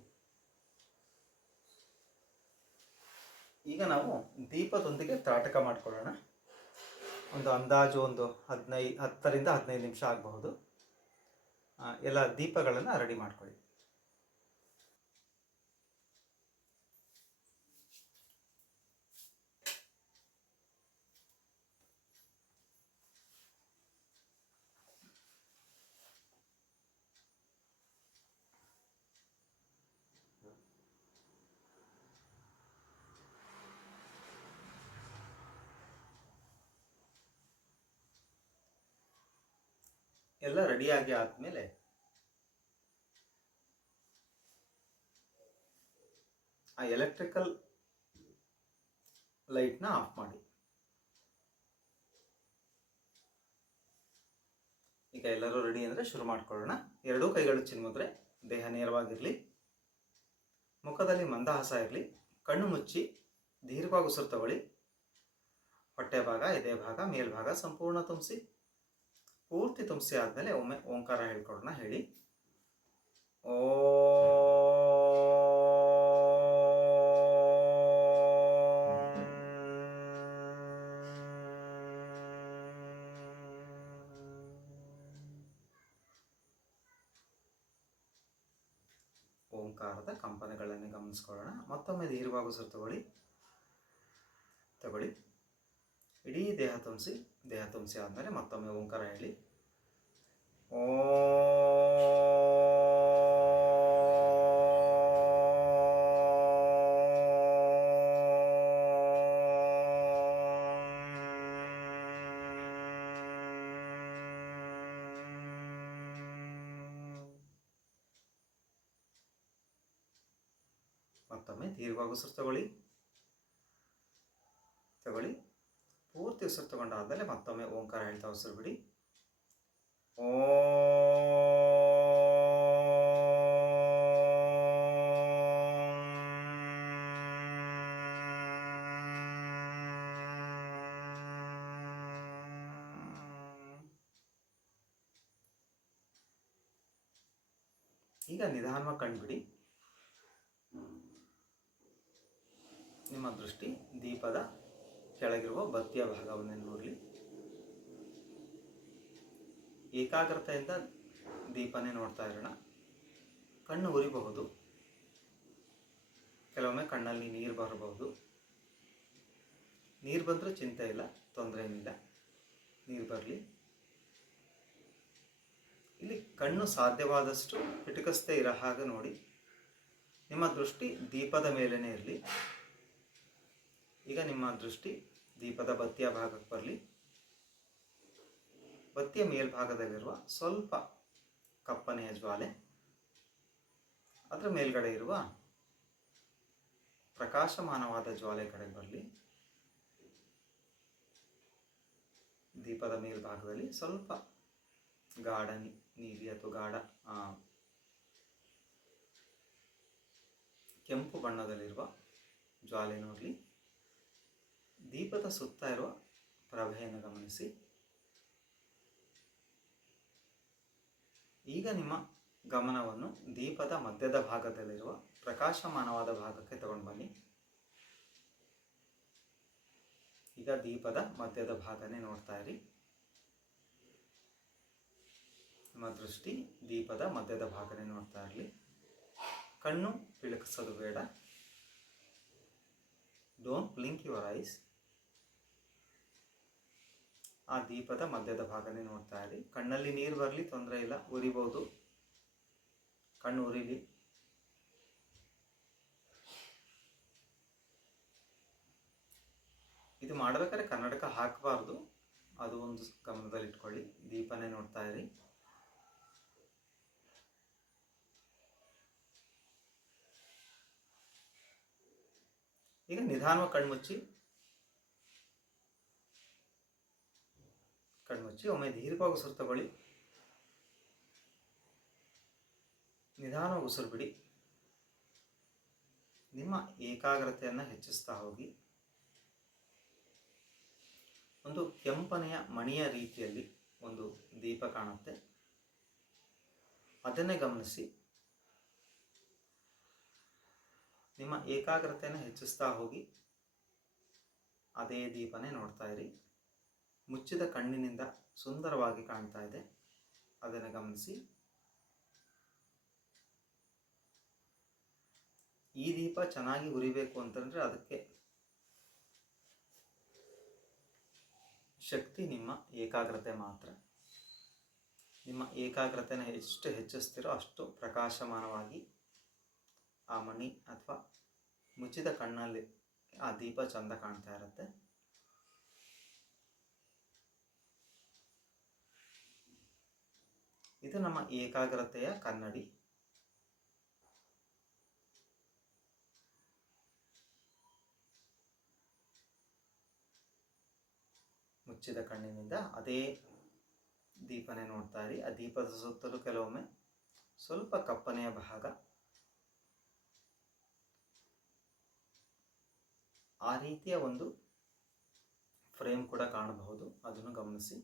ಈಗ ನಾವು ದೀಪದೊಂದಿಗೆ ತ್ರಾಟಕ ಮಾಡ್ಕೊಳ್ಳೋಣ. ಒಂದು ಅಂದಾಜು 10ರಿಂದ 15 ನಿಮಿಷ ಆಗಬಹುದು. ಎಲ್ಲ ದೀಪಗಳನ್ನು ರೆಡಿ ಮಾಡ್ಕೊಳ್ಳಿ. ಎಲ್ಲ ರೆಡಿಯಾಗಿ ಆದಮೇಲೆ ಆ ಎಲೆಕ್ಟ್ರಿಕಲ್ ಲೈಟ್ನ ಆಫ್ ಮಾಡಿ. ಈಗ ಎಲ್ಲರೂ ರೆಡಿ ಅಂದರೆ ಶುರು ಮಾಡ್ಕೊಳ್ಳೋಣ. ಎರಡೂ ಕೈಗಳು ಚಿನ್ಮುದ್ರೆ, ದೇಹ ನೇರವಾಗಿರಲಿ, ಮುಖದಲ್ಲಿ ಮಂದಹಾಸ ಇರಲಿ. ಕಣ್ಣು ಮುಚ್ಚಿ ದೀರ್ಘವಾಗಿ ಉಸಿರು ತಗೊಳ್ಳಿ. ಹೊಟ್ಟೆ ಭಾಗ, ಎದೆ ಭಾಗ, ಮೇಲ್ಭಾಗ ಸಂಪೂರ್ಣ ತುಂಬಿಸಿ. ಪೂರ್ತಿ ತುಂಬಿಸಿ ಆದಮೇಲೆ ಒಮ್ಮೆ ಓಂಕಾರ ಹೇಳ್ಕೊಳ್ಳೋಣ. ಹೇಳಿ. ಓ ಓಂಕಾರದ ಕಂಪನಗಳನ್ನು ಗಮನಿಸ್ಕೊಳ್ಳೋಣ. ಮತ್ತೊಮ್ಮೆ ದೀರ್ಘವಾಗಿ ಉಸಿರು ತಗೊಳ್ಳಿ. ಇಡೀ ದೇಹ ತುಂಬಿಸಿ ಆದಮೇಲೆ ಮತ್ತೊಮ್ಮೆ ಓಂಕಾರ ಹೇಳಿ. ಓ ಮತ್ತೊಮ್ಮೆ ದೀರ್ಘವಾಗಿ ಉಸಿರು ತಗೊಳ್ಳಿ. ಪೂರ್ತಿ ಉಸಿರು ತಗೊಂಡಾದ್ಮೇಲೆ ಮತ್ತೊಮ್ಮೆ ಓಂಕಾರ ಹೇಳ್ತಾ ಉಸಿರು ಬಿಡಿ. ಓ ಈಗ ನಿಧಾನವಾಗಿ ಕಣ್ಬಿಡಿ. ನಿಮ್ಮ ದೃಷ್ಟಿ ದೀಪದ ಕೆಳಗಿರುವ ಬತ್ತಿಯ ಭಾಗವನ್ನೇ ನೋಡಲಿ. ಏಕಾಗ್ರತೆಯಿಂದ ದೀಪನೇ ನೋಡ್ತಾ ಇರೋಣ. ಕಣ್ಣು ಉರಿಬಹುದು, ಕೆಲವೊಮ್ಮೆ ಕಣ್ಣಲ್ಲಿ ನೀರು ಬರಬಹುದು. ನೀರು ಬಂದರೂ ಚಿಂತೆ ಇಲ್ಲ, ತೊಂದರೆ ಏನಿಲ್ಲ, ನೀರು ಬರಲಿ. ಇಲ್ಲಿ ಕಣ್ಣು ಸಾಧ್ಯವಾದಷ್ಟು ಪಿಟುಕಿಸದೇ ಇರೋ ಹಾಗೆ ನೋಡಿ. ನಿಮ್ಮ ದೃಷ್ಟಿ ದೀಪದ ಮೇಲೇ ಇರಲಿ. ಈಗ ನಿಮ್ಮ ದೃಷ್ಟಿ ದೀಪದ ಬತ್ತಿಯ ಭಾಗಕ್ಕೆ ಬರಲಿ. ಬತ್ತಿಯ ಮೇಲ್ಭಾಗದಲ್ಲಿರುವ ಸ್ವಲ್ಪ ಕಪ್ಪನೆಯ ಜ್ವಾಲೆ, ಅದರ ಮೇಲ್ಗಡೆ ಇರುವ ಪ್ರಕಾಶಮಾನವಾದ ಜ್ವಾಲೆ ಕಡೆ ಬರಲಿ. ದೀಪದ ಮೇಲ್ಭಾಗದಲ್ಲಿ ಸ್ವಲ್ಪ ಗಾಢ ನೀಲಿ ಅಥವಾ ಗಾಢ ಕೆಂಪು ಬಣ್ಣದಲ್ಲಿರುವ ಜ್ವಾಲೆ ನೋಡಲಿ. ದೀಪದ ಸುತ್ತ ಇರುವ ಪ್ರಭೆಯನ್ನು ಗಮನಿಸಿ. ಈಗ ನಿಮ್ಮ ಗಮನವನ್ನು ದೀಪದ ಮಧ್ಯದ ಭಾಗದಲ್ಲಿರುವ ಪ್ರಕಾಶಮಾನವಾದ ಭಾಗಕ್ಕೆ ತಗೊಂಡು ಬನ್ನಿ. ಈಗ ದೀಪದ ಮಧ್ಯದ ಭಾಗನೇ ನೋಡ್ತಾ ಇರಿ. ನಿಮ್ಮ ದೃಷ್ಟಿ ದೀಪದ ಮಧ್ಯದ ಭಾಗನೇ ನೋಡ್ತಾ ಇರಲಿ. ಕಣ್ಣು ಪಿಳುಕಿಸೋದು ಬೇಡ. Don't blink your eyes. ಆ ದೀಪದ ಮಧ್ಯದ ಭಾಗನೇ ನೋಡ್ತಾ ಇರಿ. ಕಣ್ಣಲ್ಲಿ ನೀರು ಬರಲಿ, ತೊಂದರೆ ಇಲ್ಲ, ಉರಿಬೋದು, ಕಣ್ಣು ಉರಿಲಿ. ಇದು ಮಾಡಬೇಕಾದ್ರೆ ಕನ್ನಡಕ ಹಾಕಬಾರ್ದು, ಅದು ಒಂದು ಗಮನದಲ್ಲಿ ಇಟ್ಕೊಳ್ಳಿ. ದೀಪನೇ ನೋಡ್ತಾ ಇರಿ. ಈಗ ನಿಧಾನವಾಗಿ ಕಣ್ಮುಚ್ಚಿ ಒಮ್ಮೆ ದೀರ್ಘವಾಗಿ ಉಸಿರು ತಗೊಳ್ಳಿ. ನಿಧಾನವಾಗಿ ಉಸಿರು ಬಿಡಿ. ನಿಮ್ಮ ಏಕಾಗ್ರತೆಯನ್ನು ಹೆಚ್ಚಿಸ್ತಾ ಹೋಗಿ. ಒಂದು ಕೆಂಪನೆಯ ಮಣಿಯ ರೀತಿಯಲ್ಲಿ ಒಂದು ದೀಪ ಕಾಣುತ್ತೆ, ಅದನ್ನೇ ಗಮನಿಸಿ. ನಿಮ್ಮ ಏಕಾಗ್ರತೆಯನ್ನು ಹೆಚ್ಚಿಸ್ತಾ ಹೋಗಿ. ಅದೇ ದೀಪನೇ ನೋಡ್ತಾ ಇರಿ. ಮುಚ್ಚಿದ ಕಣ್ಣಿನಿಂದ ಸುಂದರವಾಗಿ ಕಾಣ್ತಾ ಇದೆ, ಅದನ್ನು ಗಮನಿಸಿ. ಈ ದೀಪ ಚೆನ್ನಾಗಿ ಉರಿಬೇಕು ಅಂತಂದರೆ ಅದಕ್ಕೆ ಶಕ್ತಿ ನಿಮ್ಮ ಏಕಾಗ್ರತೆ ಮಾತ್ರ. ನಿಮ್ಮ ಏಕಾಗ್ರತೆನ ಎಷ್ಟು ಹೆಚ್ಚಿಸ್ತೀರೋ ಅಷ್ಟು ಪ್ರಕಾಶಮಾನವಾಗಿ ಆ ಮಣಿ ಅಥವಾ ಮುಚ್ಚಿದ ಕಣ್ಣಲ್ಲಿ ಆ ದೀಪ ಚಂದ ಕಾಣ್ತಾ ಇರುತ್ತೆ. ಇದು ನಮ್ಮ ಏಕಾಗ್ರತೆಯ ಕನ್ನಡಿ. ಮುಚ್ಚಿದ ಕಣ್ಣಿನಿಂದ ಅದೇ ದೀಪನೇ ನೋಡ್ತಾ ಇರಿ. ಆ ದೀಪದ ಸುತ್ತಲೂ ಕೆಲವೊಮ್ಮೆ ಸ್ವಲ್ಪ ಕಪ್ಪನೆಯ ಭಾಗ, ಆ ರೀತಿಯ ಒಂದು ಫ್ರೇಮ್ ಕೂಡ ಕಾಣಬಹುದು, ಅದನ್ನು ಗಮನಿಸಿ.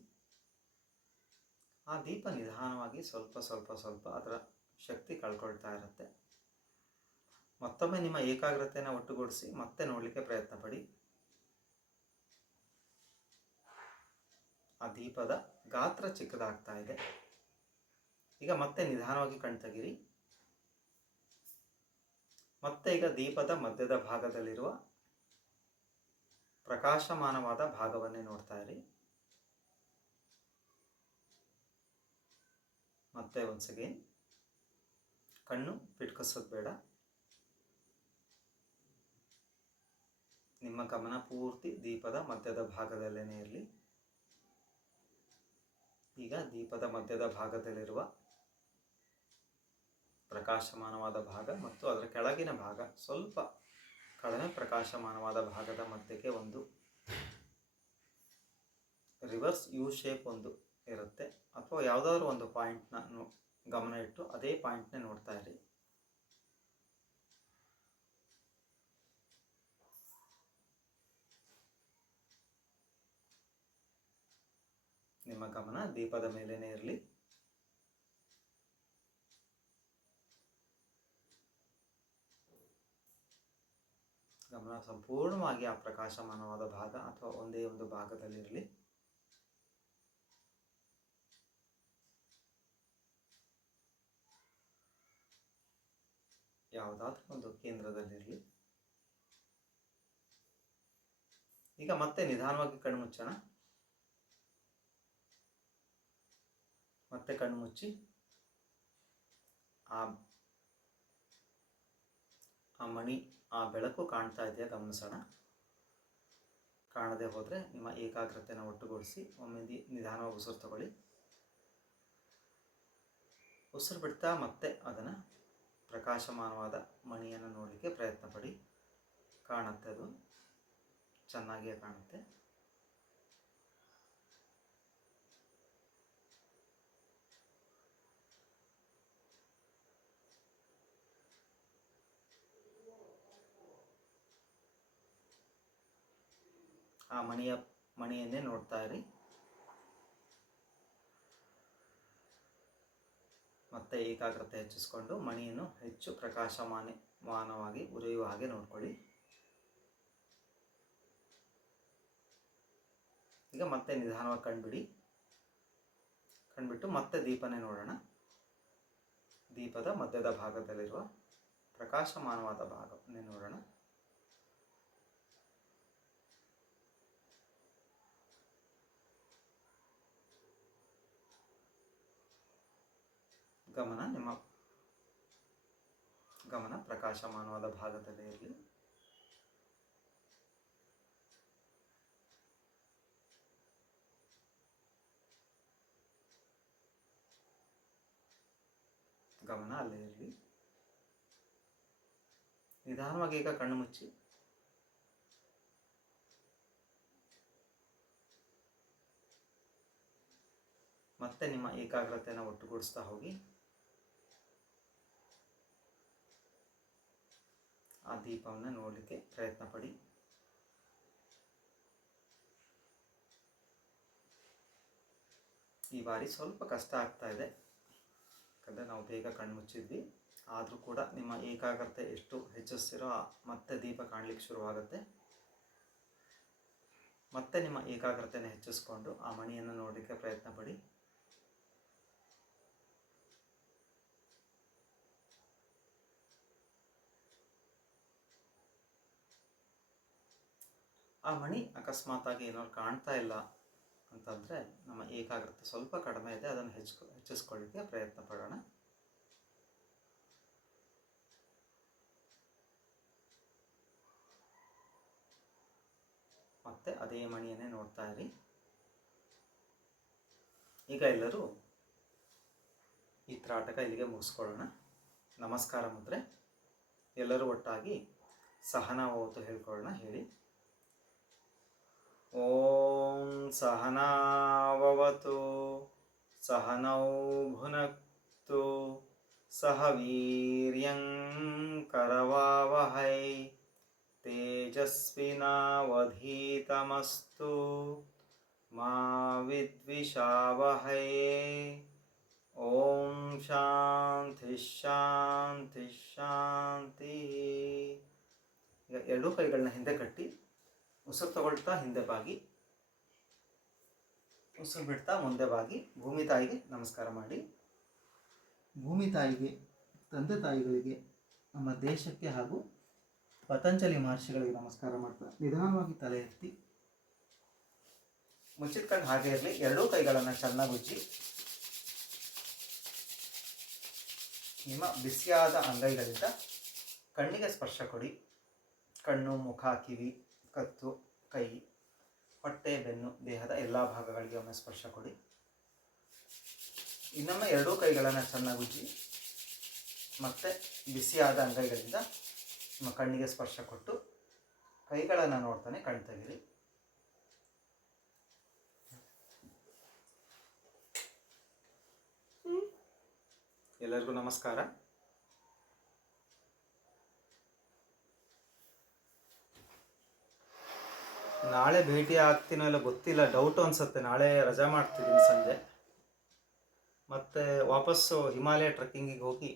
ಆ ದೀಪ ನಿಧಾನವಾಗಿ ಸ್ವಲ್ಪ ಅದರ ಶಕ್ತಿ ಕಳ್ಕೊಳ್ತಾ ಇರುತ್ತೆ. ಮತ್ತೊಮ್ಮೆ ನಿಮ್ಮ ಏಕಾಗ್ರತೆಯನ್ನು ಒಟ್ಟುಗೂಡಿಸಿ ಮತ್ತೆ ನೋಡಲಿಕ್ಕೆ ಪ್ರಯತ್ನ ಪಡಿ. ಆ ದೀಪದ ಗಾತ್ರ ಚಿಕ್ಕದಾಗ್ತಾ ಇದೆ. ಈಗ ಮತ್ತೆ ನಿಧಾನವಾಗಿ ಕಣ್ತೆಗಿರಿ. ಮತ್ತೆ ಈಗ ದೀಪದ ಮಧ್ಯದ ಭಾಗದಲ್ಲಿರುವ ಪ್ರಕಾಶಮಾನವಾದ ಭಾಗವನ್ನೇ ನೋಡ್ತಾ ಇರಿ. ಮತ್ತೆ ಒನ್ಸ್ ಅಗೇನ್ ಕಣ್ಣು ಪಿಟ್ಕಿಸೋದು ಬೇಡ. ನಿಮ್ಮ ಗಮನ ಪೂರ್ತಿ ದೀಪದ ಮಧ್ಯದ ಭಾಗದಲ್ಲೇ ಇರಲಿ. ಈಗ ದೀಪದ ಮಧ್ಯದ ಭಾಗದಲ್ಲಿರುವ ಪ್ರಕಾಶಮಾನವಾದ ಭಾಗ ಮತ್ತು ಅದರ ಕೆಳಗಿನ ಭಾಗ, ಸ್ವಲ್ಪ ಕಡಿಮೆ ಪ್ರಕಾಶಮಾನವಾದ ಭಾಗದ ಮಧ್ಯಕ್ಕೆ ಒಂದು ರಿವರ್ಸ್ ಯು ಶೇಪ್ ಒಂದು ಇರುತ್ತೆ, ಅಥವಾ ಯಾವುದಾದ್ರೂ ಒಂದು ಪಾಯಿಂಟ್ನ ಗಮನ ಇಟ್ಟು ಅದೇ ಪಾಯಿಂಟ್ನೇ ನೋಡ್ತಾ ಇರಿ. ನಿಮ್ಮ ಗಮನ ದೀಪದ ಮೇಲೇನೆ ಇರಲಿ. ಗಮನ ಸಂಪೂರ್ಣವಾಗಿ ಆ ಪ್ರಕಾಶಮಾನವಾದ ಭಾಗ ಅಥವಾ ಒಂದೇ ಒಂದು ಭಾಗದಲ್ಲಿರಲಿ. ಯಾವುದಾದ್ರೂ ಒಂದು ಕೇಂದ್ರದಲ್ಲಿರಲಿ. ಈಗ ಮತ್ತೆ ನಿಧಾನವಾಗಿ ಕಣ್ಣು ಮುಚ್ಚೋಣ. ಮತ್ತೆ ಕಣ್ಣು ಮುಚ್ಚಿ ಆ ಮಣಿ, ಆ ಬೆಳಕು ಕಾಣ್ತಾ ಇದೆಯಾ ಗಮನಿಸೋಣ. ಕಾಣದೆ ಹೋದರೆ ನಿಮ್ಮ ಏಕಾಗ್ರತೆಯನ್ನು ಒಟ್ಟುಗೂಡಿಸಿ ಒಮ್ಮೆ ನಿಧಾನವಾಗಿ ಉಸಿರು ತಗೊಳ್ಳಿ. ಉಸಿರು ಬಿಡ್ತಾ ಮತ್ತೆ ಅದನ್ನು ಪ್ರಕಾಶಮಾನವಾದ ಮಣಿಯನ್ನು ನೋಡಲಿಕ್ಕೆ ಪ್ರಯತ್ನ ಪಡಿ. ಕಾಣುತ್ತೆ, ಅದು ಚೆನ್ನಾಗಿಯೇ ಕಾಣುತ್ತೆ. ಆ ಮಣಿಯನ್ನೇ ನೋಡ್ತಾ ಇರಿ. ಮತ್ತೆ ಏಕಾಗ್ರತೆ ಹೆಚ್ಚಿಸ್ಕೊಂಡು ಮಣಿಯನ್ನು ಹೆಚ್ಚು ಪ್ರಕಾಶಮಾನವಾಗಿ ಉರಿಯುವ ಹಾಗೆ ನೋಡ್ಕೊಳ್ಳಿ. ಈಗ ಮತ್ತೆ ನಿಧಾನವಾಗಿ ಕಣ್ಬಿಟ್ಟು ಮತ್ತೆ ದೀಪನೇ ನೋಡೋಣ. ದೀಪದ ಮಧ್ಯದ ಭಾಗದಲ್ಲಿರುವ ಪ್ರಕಾಶಮಾನವಾದ ಭಾಗವನ್ನೇ ನೋಡೋಣ. ಗಮನ ಪ್ರಕಾಶಮಾನವಾದ ಭಾಗದಲ್ಲೇ ಇರಲಿ. ಗಮನ ಅಲ್ಲೇ ಇರಲಿ. ನಿಧಾನವಾಗಿ ಈಗ ಕಣ್ಣು ಮುಚ್ಚಿ ಮತ್ತೆ ನಿಮ್ಮ ಏಕಾಗ್ರತೆಯನ್ನು ಒಟ್ಟುಗೂಡಿಸ್ತಾ ಹೋಗಿ. ಆ ದೀಪವನ್ನು ನೋಡಲಿಕ್ಕೆ ಪ್ರಯತ್ನ ಪಡಿ. ಈ ಬಾರಿ ಸ್ವಲ್ಪ ಕಷ್ಟ ಆಗ್ತಾ ಇದೆ, ಯಾಕಂದರೆ ನಾವು ಬೇಗ ಕಣ್ಣು ಮುಚ್ಚಿದ್ವಿ. ಆದರೂ ಕೂಡ ನಿಮ್ಮ ಏಕಾಗ್ರತೆ ಎಷ್ಟು ಹೆಚ್ಚಿಸ್ತಿರೋ ಮತ್ತೆ ದೀಪ ಕಾಣಲಿಕ್ಕೆ ಶುರುವಾಗುತ್ತೆ. ಮತ್ತೆ ನಿಮ್ಮ ಏಕಾಗ್ರತೆಯನ್ನು ಹೆಚ್ಚಿಸ್ಕೊಂಡು ಆ ಮಣಿಯನ್ನು ನೋಡಲಿಕ್ಕೆ ಪ್ರಯತ್ನ ಪಡಿ. ಆ ಮಣಿ ಅಕಸ್ಮಾತಾಗಿ ಏನಾದ್ರು ಕಾಣ್ತಾ ಇಲ್ಲ ಅಂತಂದರೆ ನಮ್ಮ ಏಕಾಗ್ರತೆ ಸ್ವಲ್ಪ ಕಡಿಮೆ ಇದೆ, ಅದನ್ನು ಹೆಚ್ಚಿಸ್ಕೊಳ್ಳಿಕ್ಕೆ ಪ್ರಯತ್ನ ಪಡೋಣ. ಮತ್ತೆ ಅದೇ ಮಣಿಯನ್ನೇ ನೋಡ್ತಾ ಇರಿ. ಈಗ ಎಲ್ಲರೂ ಈ ತ್ರಾಟಕ ಇಲ್ಲಿಗೆ ಮುಗಿಸ್ಕೊಳ್ಳೋಣ. ನಮಸ್ಕಾರ ಮುದ್ರೆ. ಎಲ್ಲರೂ ಒಟ್ಟಾಗಿ ಸಹನಾವವತು ಹೇಳ್ಕೊಳ್ಳೋಣ. ಹೇಳಿ. ಓಂ ಸಹನಾವವತು ಸಹನೌ ಭುನಕ್ತು ಸಹ ವೀರ್ಯಂ ಕರವಾವಹೈ ತೇಜಸ್ವಿನಾವಧೀತಮಸ್ತು ಮಾ ವಿದ್ವಿಷಾವಹೈ. ಓಂ ಶಾಂತಿ ಶಾಂತಿ ಶಾಂತಿ. ಈಗ ಎರಡೂ ಕೈಗಳನ್ನ ಹಿಂದೆ ಕಟ್ಟಿ ಉಸಿರು ತಗೊಳ್ತಾ ಹಿಂದೆ ಬಾಗಿ, ಉಸಿರು ಬಿಡ್ತಾ ಮುಂದೆ ಬಾಗಿ ಭೂಮಿ ತಾಯಿಗೆ ನಮಸ್ಕಾರ ಮಾಡಿ. ಭೂಮಿ ತಾಯಿಗೆ, ತಂದೆ ತಾಯಿಗಳಿಗೆ, ನಮ್ಮ ದೇಶಕ್ಕೆ ಹಾಗೂ ಪತಂಜಲಿ ಮಹರ್ಷಿಗಳಿಗೆ ನಮಸ್ಕಾರ ಮಾಡ್ತಾ ನಿಧಾನವಾಗಿ ತಲೆ ಎತ್ತಿ ಮುಚ್ಚಿಟ್ಕೊಂಡು ಹಾಗೆ ಇರಲಿ. ಎರಡೂ ಕೈಗಳನ್ನು ಚೆನ್ನಾಗಿ ಉಜ್ಜಿ ನಿಮ್ಮ ಬಿಸಿಯಾದ ಅಂಗೈಗಳಿಂದ ಕಣ್ಣಿಗೆ ಸ್ಪರ್ಶ ಕೊಡಿ. ಕಣ್ಣು, ಮುಖ, ಕಿವಿ, ಕತ್ತು, ಕೈ, ಹೊಟ್ಟೆ, ಬೆನ್ನು, ದೇಹದ ಎಲ್ಲ ಭಾಗಗಳಿಗೆ ಒಮ್ಮೆ ಸ್ಪರ್ಶ ಕೊಡಿ. ಇನ್ನೊಮ್ಮೆ ಎರಡೂ ಕೈಗಳನ್ನು ಚೆನ್ನಾಗಿ ಉಜ್ಜಿ ಮತ್ತೆ ಬಿಸಿಯಾದ ಅಂಗೈಗಳಿಂದ ನಿಮ್ಮ ಕಣ್ಣಿಗೆ ಸ್ಪರ್ಶ ಕೊಟ್ಟು ಕೈಗಳನ್ನು ನೋಡ್ತಾನೆ ಕಣ್ ತೆಗಿರಿ. ಎಲ್ಲರಿಗೂ ನಮಸ್ಕಾರ. ನಾಳೆ ಭೇಟಿ ಆಗ್ತೀನೋ ಇಲ್ಲ ಗೊತ್ತಿಲ್ಲ, ಡೌಟು ಅನಿಸುತ್ತೆ. ನಾಳೆ ರಜಾ ಮಾಡ್ತಿದ್ದೀನಿ ಸಂಜೆ. ಮತ್ತು ವಾಪಸ್ಸು ಹಿಮಾಲಯ ಟ್ರೆಕ್ಕಿಂಗಿಗೆ ಹೋಗಿ